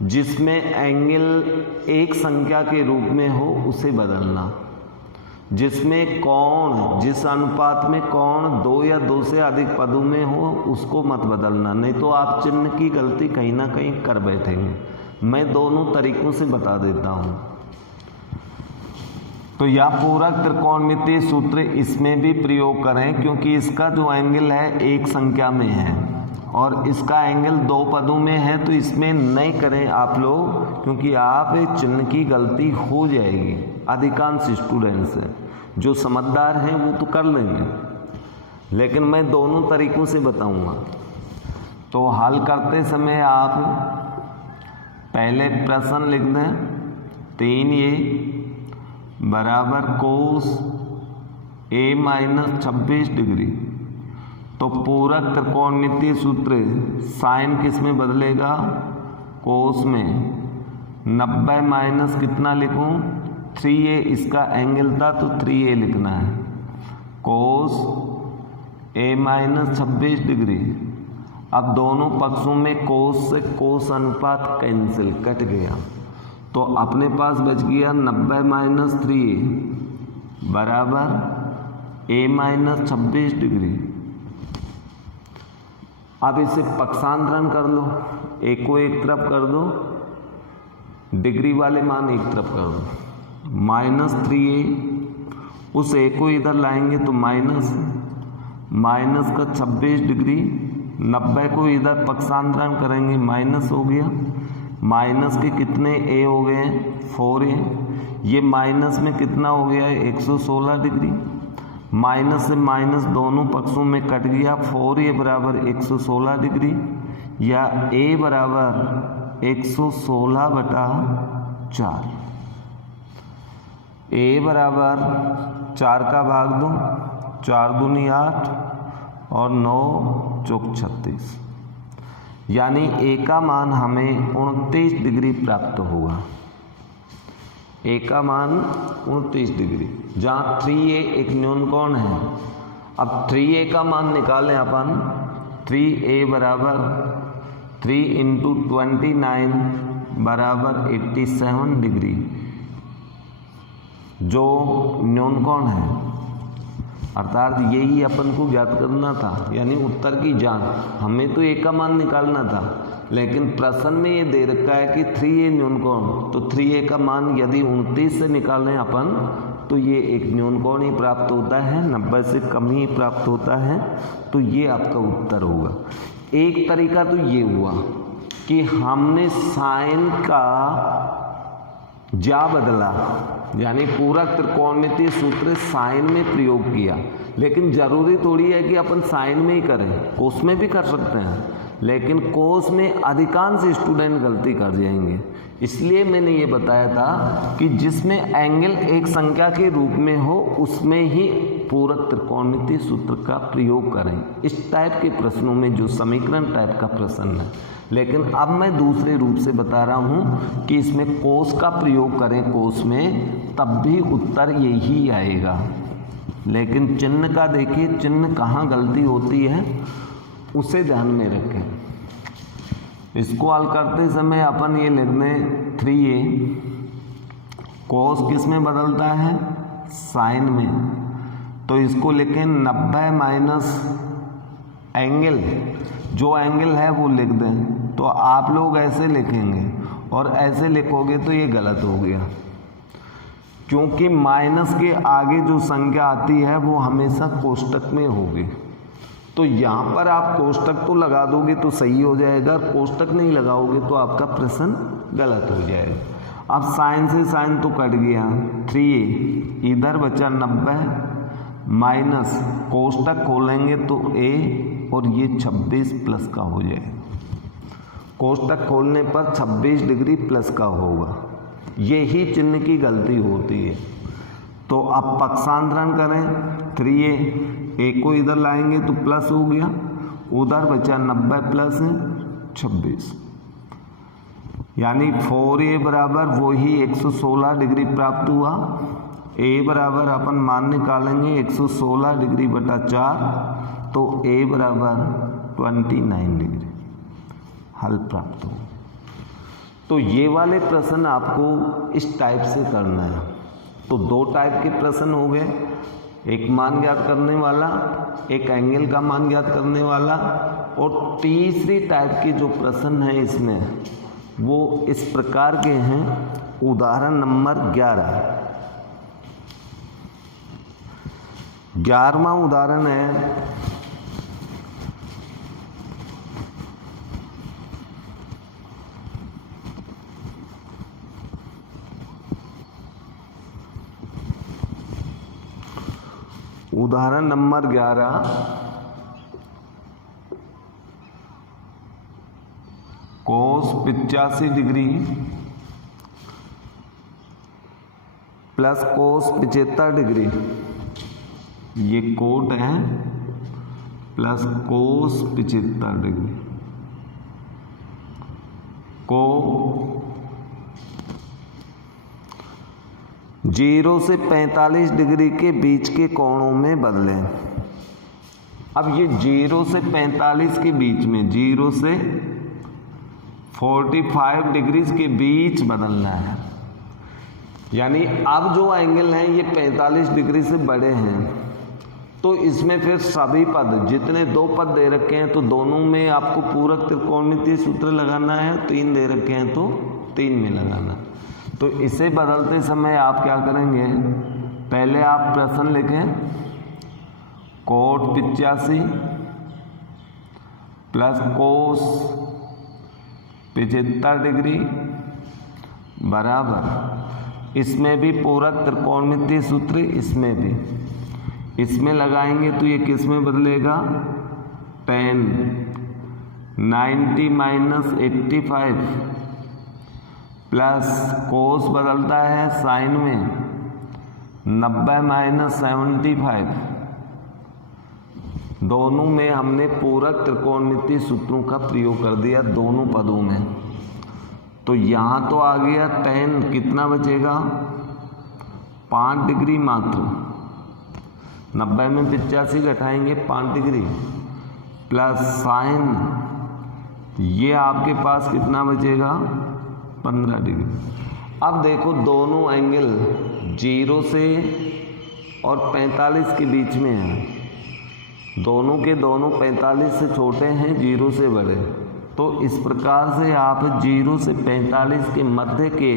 जिसमें एंगल एक संख्या के रूप में हो उसे बदलना, जिसमें कोण, जिस अनुपात में कोण 2 या 2 से अधिक पदों में हो उसको मत बदलना, नहीं तो आप चिन्ह की गलती कहीं ना कहीं कर बैठेंगे। मैं दोनों तरीकों से बता देता हूं। तो यह पूरक त्रिकोणमितीय सूत्र इसमें भी प्रयोग करें, क्योंकि इसका जो एंगल है एक संख्या में है और इसका एंगल 2 पदों में है, तो इसमें नहीं करें आप लोग, क्योंकि आप चिन्ह की गलती हो जाएगी। अधिकांश स्टूडेंट्स हैं जो समझदार हैं वो तो कर लेंगे, लेकिन मैं दोनों तरीकों से बताऊंगा। तो हल करते समय आप पहले प्रश्न लिख दें, 3a बराबर कोस a माइनस 26 डिग्री। तो पूरक त्रिकोणमितीय सूत्र साइन किस में बदलेगा, कोस में। 90 माइनस कितना लिखूं, 3a, इसका एंगल था तो 3a लिखना है, कोस a माइनस 26 डिग्री। अब दोनों पक्षों में कोस से कोस अनुपात कैंसिल, कट गया, तो अपने पास बच गया 90 माइनस 3a बराबर a माइनस 26 डिग्री। अब इसे पक्षांतरण कर लो, a को एक तरफ कर दो, डिग्री वाले मान एक तरफ कर दो, माइनस 3a, उस a को इधर लाएंगे तो माइनस का 26 डिग्री, 90 को इधर पक्षांतरण करेंगे माइनस हो गया, माइनस के कितने a हो गए हैं, 4a, ये माइनस में कितना हो गया है, 116 डिग्री। माइनस से माइनस दोनों पक्षों में कट गया, 4a बराबर 116 डिग्री, या a बराबर 116/4। a बराबर 4 का भाग दो, 4 दूनी 8 और 9 चौक 36, यानी a का मान हमें 29 डिग्री प्राप्त होगा। a का मान 29 डिग्री, जहाँ 3a एक न्यून कोण है। अब 3a का मान निकालें अपन, 3a बराबर 3 × 29 बराबर 87 डिग्री, जो न्यून कोण है, अर्थात यही अपन को ज्ञात करना था, यानी उत्तर की जांच। हमें तो a का मान निकालना था, लेकिन प्रश्न में ये दे रखा है कि 3a न्यून कोण, तो 3a का मान यदि 29 से निकालें अपन तो ये एक न्यून कोण ही प्राप्त होता है, 90 से कम ही प्राप्त होता है, तो ये आपका उत्तर होगा। एक तरीका तो ये हुआ कि हमने साइन का जा बदला, यानी पूरक त्रिकोणमितीय सूत्र साइन में प्रयोग किया, लेकिन जरूरी थोड़ी है कि अपन साइन में ही करें, कोस में भी कर सकते हैं, लेकिन कोस में अधिकांश स्टूडेंट गलती कर जाएंगे। इसलिए मैंने ये बताया था कि जिसमें एंगल एक संख्या के रूप में हो उसमें ही पूरक त्रिकोणमितीय सूत्र का प्रयोग करें, इस टाइप के प्रश्नों में, जो समीकरण टाइप का प्रश्न है। लेकिन अब मैं दूसरे रूप से बता रहा हूँ कि इसमें कोस का प्रयोग करें, कोस में, तब भी उत्तर यही आएगा। लेकिन चिन्ह का देखिए, चिन्ह कहाँ गलती होती है उसे ध्यान में रखें। इसको हल करते समय अपन ये लिख दें 3a, कोस किस में बदलता है, साइन में, तो इसको लिखें 90 माइनस एंगल, जो एंगल है वो लिख दें। तो आप लोग ऐसे लिखेंगे और ऐसे लिखोगे तो ये गलत हो गया, क्योंकि माइनस के आगे जो संख्या आती है वो हमेशा कोष्टक में होगी। तो यहाँ पर आप कोष्टक तो लगा दोगे तो सही हो जाएगा, कोष्टक नहीं लगाओगे तो आपका प्रश्न गलत हो जाएगा। अब साइन से साइन तो कट गया, 3a इधर बचा 90 माइनस कोष्टक खोलेंगे तो a, और ये 26 प्लस का हो जाएगा। कोष्टक खोलने पर 26 डिग्री प्लस का होगा। यही चिन्ह की गलती होती है। तो अब पक्षांतरण करें 3a, a को इधर लाएंगे तो प्लस हो गया, उधर बचा 90 प्लस 26, यानी 4a बराबर वही 116 डिग्री प्राप्त हुआ। a बराबर अपन मान निकालेंगे 116 डिग्री बटा 4, तो a बराबर 29 डिग्री हल प्राप्त हो। तो ये वाले प्रश्न आपको इस टाइप से करना है। तो दो टाइप के प्रश्न हो गए, एक मान ज्ञात करने वाला, एक एंगल का मान ज्ञात करने वाला, और तीसरी टाइप के जो प्रश्न हैं इसमें वो इस प्रकार के हैं। उदाहरण नंबर 11वां उदाहरण है उदाहरण नंबर 11, कोस 85 डिग्री प्लस कोस 75 डिग्री, ये कोट है, प्लस कोस 75 डिग्री को 0 से 45 डिग्री के बीच के कोणों में बदलें। अब ये 0 से 45 के बीच में, 0 से 45 डिग्रीज के बीच बदलना है। यानी अब जो एंगल हैं ये 45 डिग्री से बड़े हैं, तो इसमें फिर सभी पद, जितने दो पद दे रखे हैं तो दोनों में आपको पूरक त्रिकोणमितीय सूत्र लगाना है, 3 दे रखे हैं तो 3 में लगाना। तो इसे बदलते समय आप क्या करेंगे, पहले आप प्रश्न लिखें, कोट 85 प्लस कोस 75 डिग्री बराबर, इसमें भी पूरक त्रिकोणमितीय सूत्र, इसमें भी, इसमें लगाएंगे तो ये किस में बदलेगा, tan 90 माइनस 85 प्लस कोस बदलता है साइन में 90 माइनस 75, दोनों में हमने पूरक त्रिकोणमितीय सूत्रों का प्रयोग कर दिया दोनों पदों में। तो यहाँ तो आ गया tan, कितना बचेगा 5 डिग्री मात्र, 90 में 85 घटाएंगे 5 डिग्री, प्लस साइन ये आपके पास कितना बचेगा 15 डिग्री। अब देखो दोनों एंगल 0 से और 45 के बीच में हैं, दोनों के दोनों 45 से छोटे हैं, 0 से बड़े। तो इस प्रकार से आप 0 से 45 के मध्य के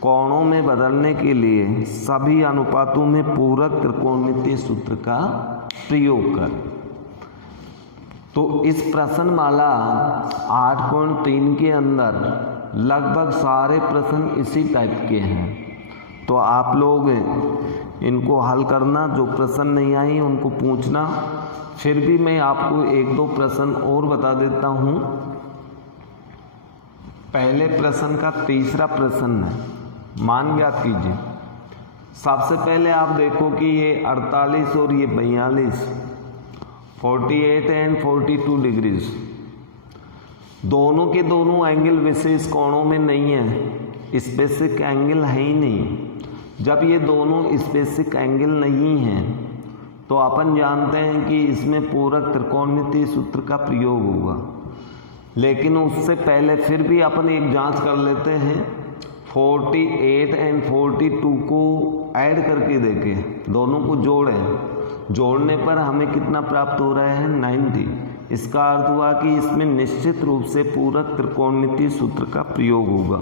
कोणों में बदलने के लिए सभी अनुपातों में पूरक त्रिकोणमितीय सूत्र का प्रयोग कर। तो इस प्रश्नमाला 8.3 के अंदर लगभग सारे प्रश्न इसी टाइप के हैं। तो आप लोग इनको हल करना, जो प्रश्न नहीं आई उनको पूछना। फिर भी मैं आपको 1-2 प्रश्न और बता देता हूँ। पहले प्रश्न का तीसरा प्रश्न है, मान ज्ञात कीजिए। सबसे पहले आप देखो कि ये 48 और ये 42, 48 एंड 42 डिग्रीज, दोनों के दोनों एंगल विशेष कोणों में नहीं है, स्पेसिफिक एंगल है ही नहीं। जब ये दोनों स्पेसिफिक एंगल नहीं हैं तो अपन जानते हैं कि इसमें पूरक त्रिकोणमितीय सूत्र का प्रयोग होगा। लेकिन उससे पहले फिर भी अपन एक जांच कर लेते हैं, 48 एंड 42 को ऐड करके देखें, दोनों को जोड़ें, जोड़ने पर हमें कितना प्राप्त हो रहा है 90। इसका अर्थ हुआ कि इसमें निश्चित रूप से पूरक त्रिकोणमितीय सूत्र का प्रयोग होगा।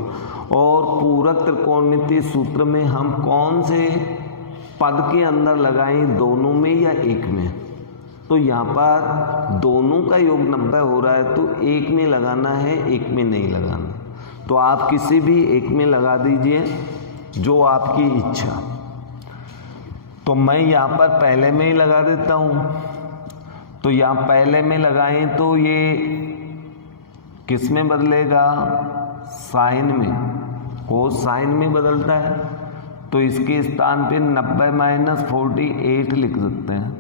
और पूरक त्रिकोणमितीय सूत्र में हम कौन से पद के अंदर लगाएं, दोनों में या एक में? तो यहाँ पर दोनों का योग 90 हो रहा है, तो एक में लगाना है, एक में नहीं लगाना। तो आप किसी भी एक में लगा दीजिए जो आपकी इच्छा। तो मैं यहाँ पर पहले में ही लगा देता हूँ। तो यहाँ पहले में लगाएं तो ये किस में बदलेगा, साइन में, कोस साइन में बदलता है। तो इसके स्थान पे 90 माइनस 48 लिख सकते हैं,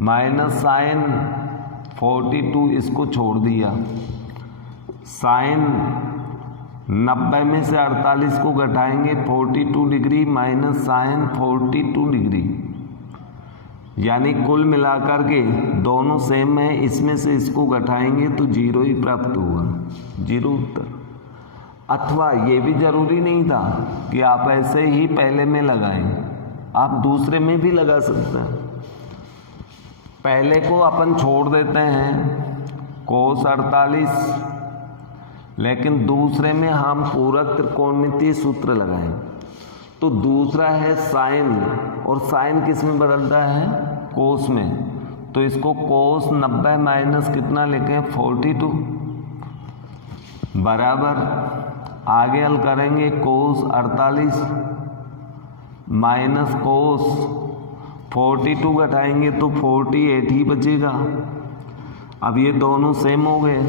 माइनस साइन 42 इसको छोड़ दिया, साइन 90 में से 48 को घटाएंगे 42 डिग्री माइनस साइन 42 डिग्री, यानी कुल मिलाकर के दोनों सेम है, इसमें से इसको घटाएंगे तो 0 ही प्राप्त होगा, 0 उत्तर। अथवा ये भी जरूरी नहीं था कि आप ऐसे ही पहले में लगाएं, आप दूसरे में भी लगा सकते हैं। पहले को अपन छोड़ देते हैं कोस 48, लेकिन दूसरे में हम पूरक त्रिकोणमितीय सूत्र लगाएं। तो दूसरा है साइन, और साइन किस में बदलता है, कोस में, तो इसको कोस 90 माइनस कितना लिखें 42 बराबर, आगे हल करेंगे कोस 48 माइनस कोस 42 घटाएंगे तो 48 ही बचेगा। अब ये दोनों सेम हो गए,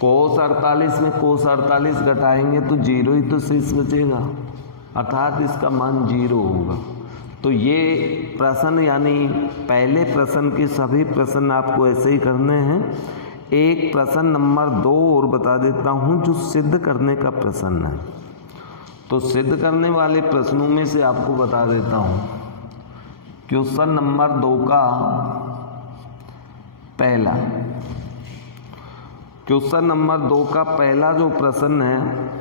कोस 48 में कोस 48 घटाएंगे तो 0 ही तो शेष बचेगा, अर्थात इसका मान 0 होगा। तो ये प्रश्न यानी पहले प्रश्न के सभी प्रश्न आपको ऐसे ही करने हैं। एक प्रश्न नंबर 2 और बता देता हूँ जो सिद्ध करने का प्रश्न है। तो सिद्ध करने वाले प्रश्नों में से आपको बता देता हूँ क्वेश्चन नंबर 2 का पहला, क्वेश्चन नंबर 2 का पहला जो प्रश्न है,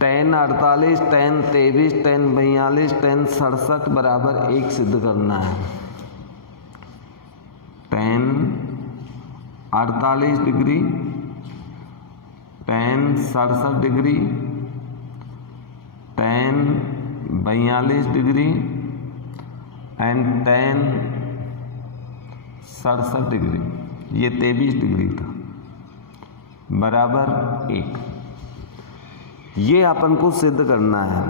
tan 48 tan 23 tan 42 tan 67 बराबर 1 सिद्ध करना है। tan 48 degree, tan 67 degree, tan 42 degree and tan 67 degree, ये 23 डिग्री था, बराबर 1। ये अपन को सिद्ध करना है।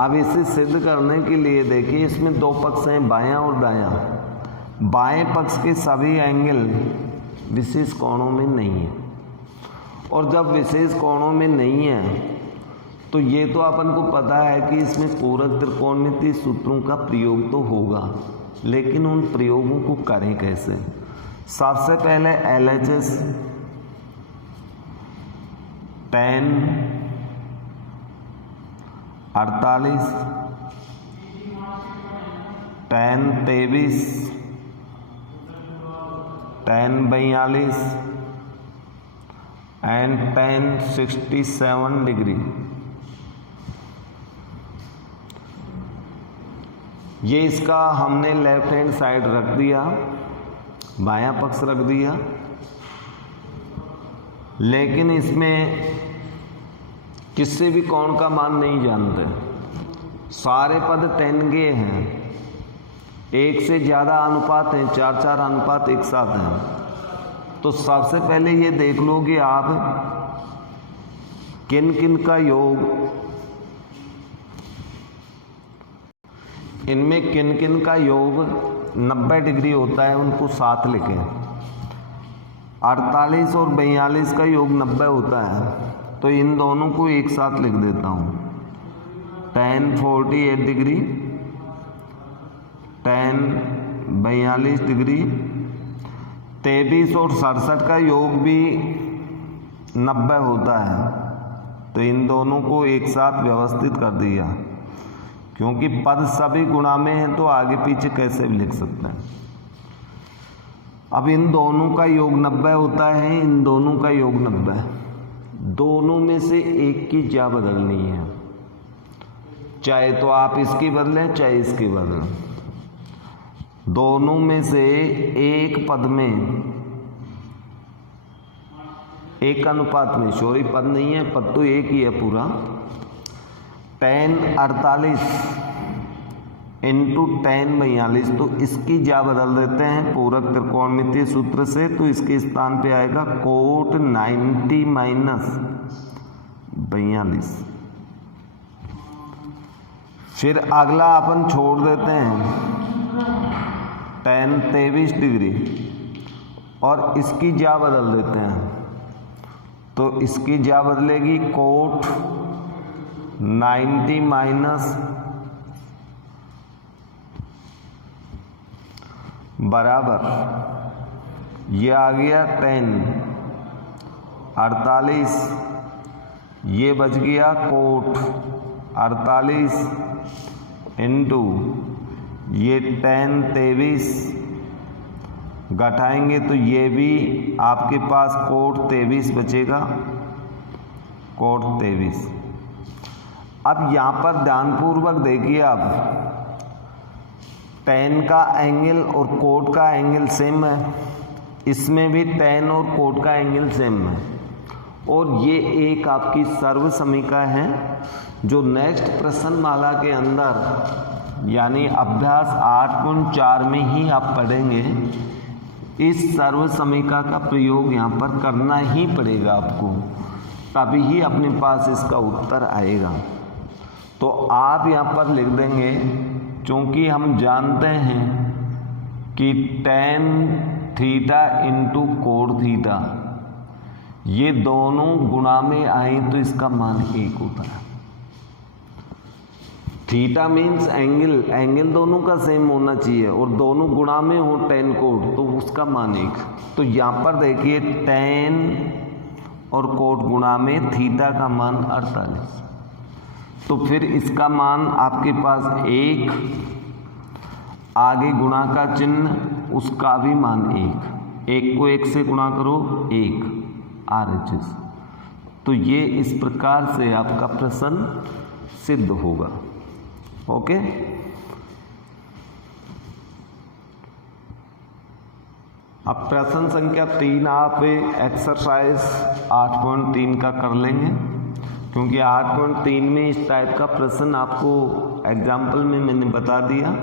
अब इसे सिद्ध करने के लिए देखिए, इसमें 2 पक्ष हैं, बायां और दायां। बाएं पक्ष के सभी एंगल विशेष कोणों में नहीं है, और जब विशेष कोणों में नहीं है तो ये तो अपन को पता है कि इसमें पूरक त्रिकोणमितीय सूत्रों का प्रयोग तो होगा, लेकिन उन प्रयोगों को करें कैसे। सबसे पहले LHS tan 48 tan 23 tan 42 and tan 67 degree, ये इसका हमने लेफ्ट हैंड साइड रख दिया, बायां पक्ष रख दिया, लेकिन इसमें किसी भी कोण का मान नहीं जानते, सारे पद tan के हैं, एक से ज़्यादा अनुपात हैं, 4-4 अनुपात एक साथ हैं। तो सबसे पहले ये देख लो कि आप किन किन का योग, इनमें किन किन का योग 90 डिग्री होता है, उनको साथ लिखें। 48 और 42 का योग 90 होता है, तो इन दोनों को एक साथ लिख देता हूँ। tan 48 डिग्री, tan 42 डिग्री, 23 और 67 का योग भी 90 होता है, तो इन दोनों को एक साथ व्यवस्थित कर दिया। क्योंकि पद सभी गुणा में हैं तो आगे पीछे कैसे भी लिख सकते हैं। अब इन दोनों का योग 90 होता है, इन दोनों का योग 90, दोनों में से एक की क्या बदलनी है, चाहे तो आप इसकी बदलें चाहे इसकी बदलें, दोनों में से एक पद में, एक अनुपात में, सॉरी पद नहीं है, पद तो एक ही है पूरा, tan 48 इंटू tan 42, तो इसकी जा बदल देते हैं पूरक त्रिकोणमितीय सूत्र से, तो इसके स्थान पे आएगा कोट 90 माइनस 42। फिर अगला अपन छोड़ देते हैं tan 23 डिग्री और इसकी जा बदल देते हैं, तो इसकी जा बदलेगी कोट 90 माइनस बराबर ये आ गया 10, 48, ये बच गया कोट 48 इंटू ये 10 23, घटाएंगे तो ये भी आपके पास कोट 23 बचेगा, कोट 23। अब यहाँ पर ध्यानपूर्वक देखिए, अब tan का एंगल और कोट का एंगल सेम है, इसमें भी tan और कोट का एंगल सेम है, और ये एक आपकी सर्व समीका है जो नेक्स्ट प्रश्नमाला के अंदर यानी अभ्यास 8.4 में ही आप पढ़ेंगे। इस सर्व समीका का प्रयोग यहाँ पर करना ही पड़ेगा आपको, तभी ही अपने पास इसका उत्तर आएगा। तो आप यहाँ पर लिख देंगे, क्योंकि हम जानते हैं कि tan theta into code theta ये दोनों गुणा में आए तो इसका मान 1 होता है। थीटा मीन्स एंगल, एंगल दोनों का सेम होना चाहिए और दोनों गुणा में हो tan कोड तो उसका मान 1। तो यहाँ पर देखिए tan और कोड गुणा में थीटा का मान 48, तो फिर इसका मान आपके पास 1, आगे गुणा का चिन्ह, उसका भी मान 1, 1 को 1 से गुणा करो 1 RHS। तो ये इस प्रकार से आपका प्रश्न सिद्ध होगा। ओके, अब प्रश्न संख्या 3 आप एक्सरसाइज 8.3 का कर लेंगे, क्योंकि 8.3 में इस टाइप का प्रश्न आपको एग्जाम्पल में मैंने बता दिया।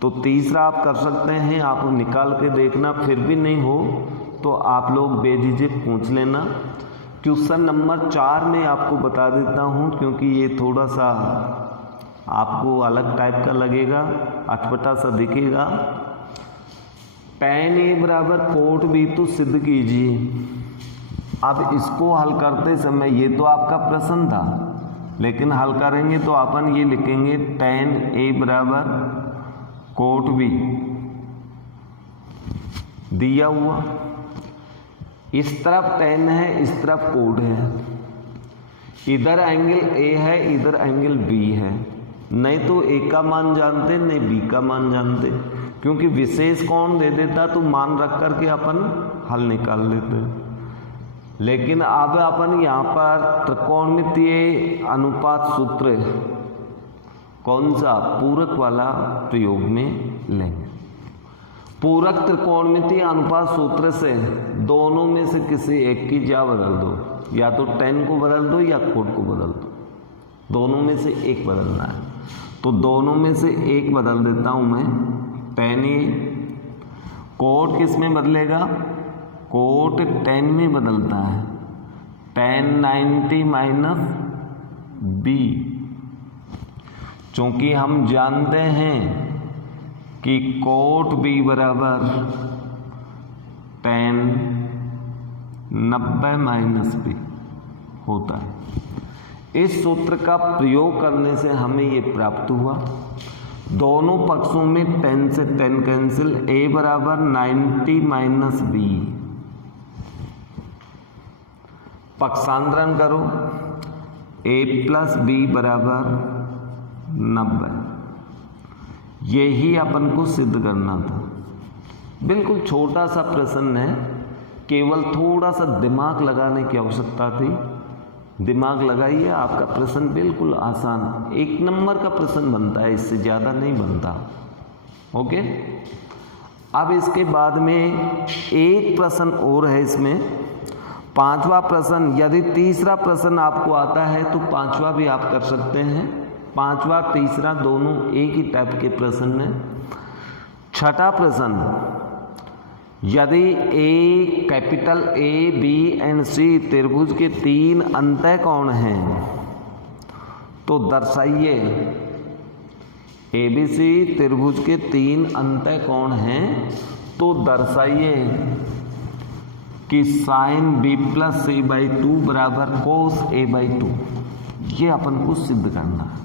तो तीसरा आप कर सकते हैं, आप निकाल के देखना, फिर भी नहीं हो तो आप लोग बेझिझक पूछ लेना। क्वेश्चन नंबर 4 में आपको बता देता हूँ, क्योंकि ये थोड़ा सा आपको अलग टाइप का लगेगा, अटपटा सा दिखेगा। tan A बराबर कोट B तो सिद्ध कीजिए। अब इसको हल करते समय, ये तो आपका प्रश्न था, लेकिन हल करेंगे तो अपन ये लिखेंगे tan A बराबर कोट B दिया हुआ, इस तरफ tan है, इस तरफ कोट है, इधर एंगल A है, इधर एंगल B है। नहीं तो A का मान जानते, नहीं B का मान जानते, क्योंकि विशेष कोण दे देता तो मान रख करके अपन हल निकाल लेते। लेकिन अब अपन यहाँ पर त्रिकोणमितीय अनुपात सूत्र कौन सा, पूरक वाला प्रयोग में लेंगे। पूरक त्रिकोणमितीय अनुपात सूत्र से दोनों में से किसी एक की जा बदल दो, या तो tan को बदल दो या कोट को बदल दो, दोनों में से एक बदलना है। तो दोनों में से एक बदल देता हूं मैं, tan A, कोट किस में बदलेगा, कोट tan में बदलता है, tan 90 माइनस B, चूंकि हम जानते हैं कि कोट B बराबर tan 90 माइनस B होता है। इस सूत्र का प्रयोग करने से हमें ये प्राप्त हुआ, दोनों पक्षों में tan से tan कैंसिल, A बराबर 90 माइनस B, पक्षांतरण करो, A प्लस B बराबर 90। यही अपन को सिद्ध करना था। बिल्कुल छोटा सा प्रश्न है, केवल थोड़ा सा दिमाग लगाने की आवश्यकता थी। दिमाग लगाइए, आपका प्रश्न बिल्कुल आसान, 1 नंबर का प्रश्न बनता है, इससे ज़्यादा नहीं बनता। ओके, अब इसके बाद में एक प्रश्न और है इसमें, 5वां प्रश्न। यदि तीसरा प्रश्न आपको आता है तो 5वां भी आप कर सकते हैं। 5वां तीसरा दोनों एक ही टाइप के प्रश्न हैं। 6ठा प्रश्न, यदि a capital A, B and C त्रिभुज के 3 अंतःकोण हैं तो दर्शाइए, ABC त्रिभुज के 3 अंतःकोण हैं तो दर्शाइए कि साइन B प्लस C/2 बराबर कोस A/2। ये अपन को सिद्ध करना है।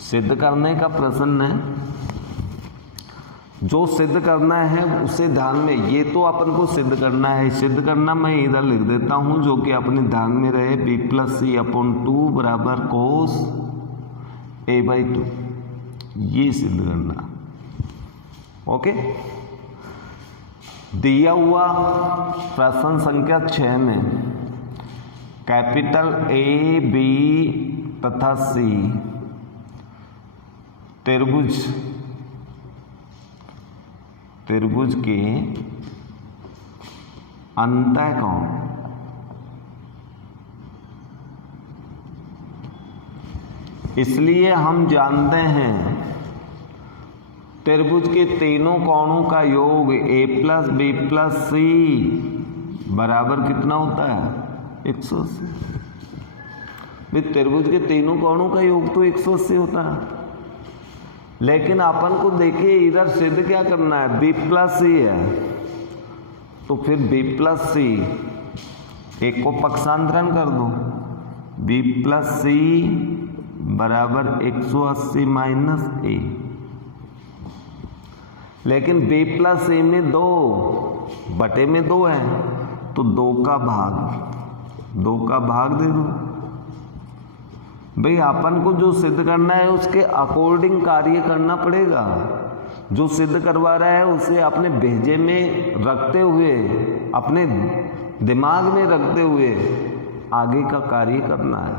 सिद्ध करने का प्रश्न है, जो सिद्ध करना है उसे ध्यान में, ये तो अपन को सिद्ध करना है, सिद्ध करना मैं इधर लिख देता हूं जो कि अपने ध्यान में रहे, b+c/2 बराबर cos a/2, ये सिद्ध करना। ओके, दिया हुआ प्रश्न संख्या 6 में कैपिटल A, B तथा C त्रिभुज के अंतःकोण इसलिए हम जानते हैं त्रिभुज के तीनों कोणों का योग a+b+c बराबर कितना होता है 180। भाई त्रिभुज के तीनों कोणों का योग तो 180 होता है, लेकिन अपन को देखिए इधर सिद्ध क्या करना है, b+c है, तो फिर b+c एक को पक्षांतरण कर दो, b+c बराबर 180 माइनस a, लेकिन b+c में 2 बटे में 2 है, तो 2 का भाग दे दो। भाई अपन को जो सिद्ध करना है उसके अकॉर्डिंग कार्य करना पड़ेगा। जो सिद्ध करवा रहा है उसे अपने भेजे में रखते हुए, अपने दिमाग में रखते हुए आगे का कार्य करना है।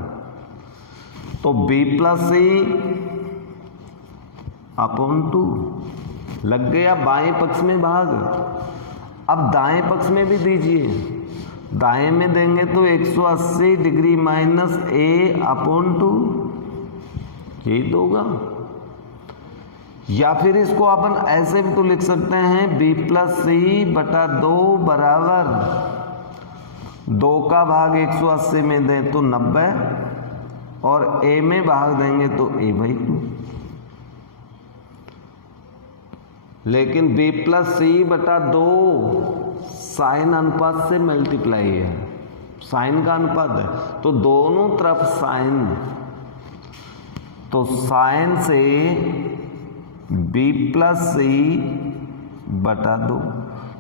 तो b+c/2 लग गया बाएं पक्ष में भाग। अब दाएं पक्ष में भी दीजिए, दाएं में देंगे तो 180 डिग्री माइनस a/2 यही तो होगा। या फिर इसको अपन ऐसे भी तो लिख सकते हैं, b+c/2 बराबर 2 का भाग 180 में दें तो 90 और a में भाग देंगे तो a/2। लेकिन b+c/2 साइन अनुपात से मल्टीप्लाई है, साइन का अनुपात है, तो दोनों तरफ साइन, तो साइन से b+c/2,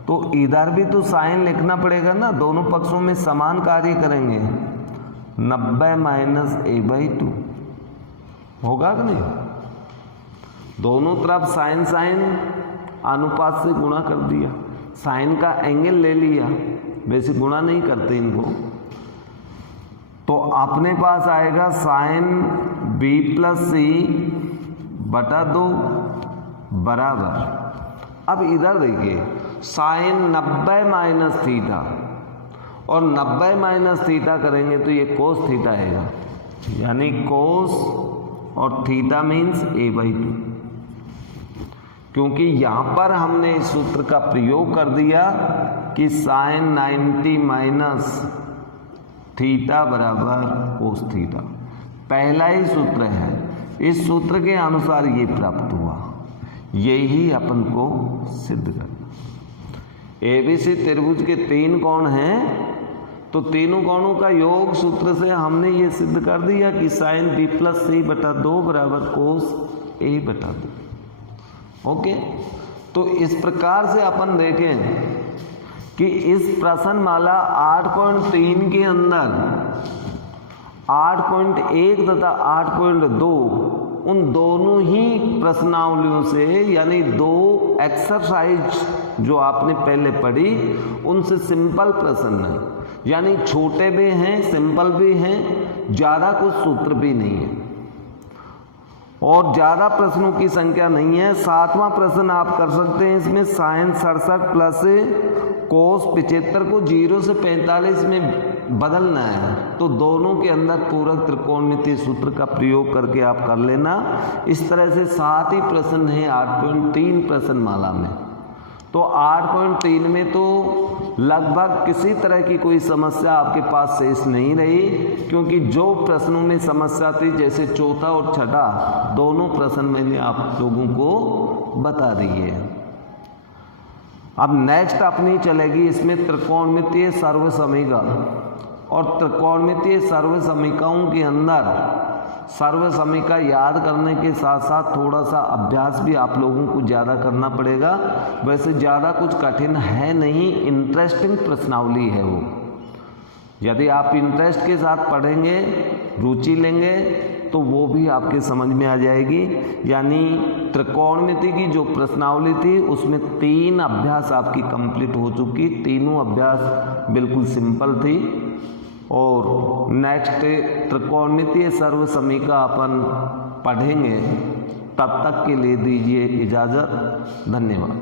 तो इधर भी तो साइन लिखना पड़ेगा ना, दोनों पक्षों में समान कार्य करेंगे, 90 माइनस a/2 होगा कि नहीं। दोनों तरफ साइन साइन अनुपात से गुणा कर दिया, साइन का एंगल ले लिया, वैसे गुणा नहीं करते इनको, तो अपने पास आएगा साइन b+c/2 बराबर, अब इधर देखिए साइन 90 माइनस थीटा और 90 माइनस थीटा करेंगे तो ये कोस थीटा आएगा, यानी कोस और थीटा मीन्स a/2, क्योंकि यहां पर हमने इस सूत्र का प्रयोग कर दिया कि साइन 90 माइनस थीटा बराबर कोस थीटा, पहला ही सूत्र है, इस सूत्र के अनुसार ये प्राप्त हुआ, यही अपन को सिद्ध करना। ABC त्रिभुज के 3 कोण हैं, तो तीनों कोणों का योग सूत्र से हमने ये सिद्ध कर दिया कि साइन b+c/2 बराबर कोस a/2। ओके, तो इस प्रकार से अपन देखें कि इस प्रश्नमाला 8.3 के अंदर 8.1 तथा 8.2 उन दोनों ही प्रश्नावलियों से, यानी 2 एक्सरसाइज जो आपने पहले पढ़ी उनसे सिंपल प्रश्न है, यानी छोटे भी हैं, सिंपल भी हैं, ज़्यादा कुछ सूत्र भी नहीं है और ज़्यादा प्रश्नों की संख्या नहीं है। 7वां प्रश्न आप कर सकते हैं, इसमें साइन 67 प्लस कोस 75 को 0 से 45 में बदलना है, तो दोनों के अंदर पूरक त्रिकोणमितीय सूत्र का प्रयोग करके आप कर लेना। इस तरह से 7 ही प्रश्न हैं 8.3 प्रश्नमाला में। तो 8.3 में तो लगभग किसी तरह की कोई समस्या आपके पास शेष नहीं रही, क्योंकि जो प्रश्नों में समस्या थी, जैसे चौथा और छठा, दोनों प्रश्न मैंने आप लोगों को बता दिए हैं। अब नेक्स्ट अपनी चलेगी इसमें त्रिकोणमितीय सर्वसमीकरण और त्रिकोणमितीय सर्व समीकरणों के अंदर सर्व समीकरण याद करने के साथ साथ थोड़ा सा अभ्यास भी आप लोगों को ज़्यादा करना पड़ेगा। वैसे ज़्यादा कुछ कठिन है नहीं, इंटरेस्टिंग प्रश्नावली है वो। यदि आप इंटरेस्ट के साथ पढ़ेंगे, रुचि लेंगे, तो वो भी आपके समझ में आ जाएगी। यानी त्रिकोणमिति की जो प्रश्नावली थी उसमें 3 अभ्यास आपकी कंप्लीट हो चुकी, तीनों अभ्यास बिल्कुल सिंपल थी। और नेक्स्ट त्रिकोणमितीय सर्व समीकरण अपन पढ़ेंगे, तब तक के लिए दीजिए इजाज़त। धन्यवाद।